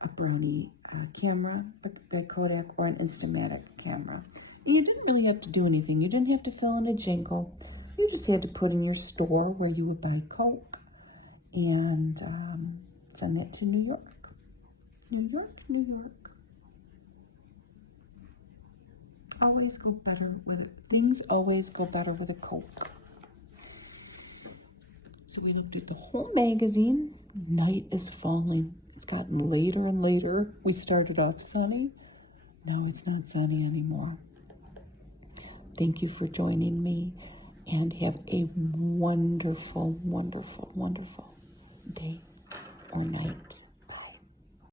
a Brownie camera by Kodak or an Instamatic camera. And you didn't really have to do anything. You didn't have to fill in a jingle. You just had to put in your store where you would buy Coke and send that to New York. New York, New York. Always go better with it. Things always go better with a Coke. So we looked at the whole magazine. Night is falling. It's gotten later and later. We started off sunny. Now it's not sunny anymore. Thank you for joining me, and have a wonderful, wonderful, wonderful day or night.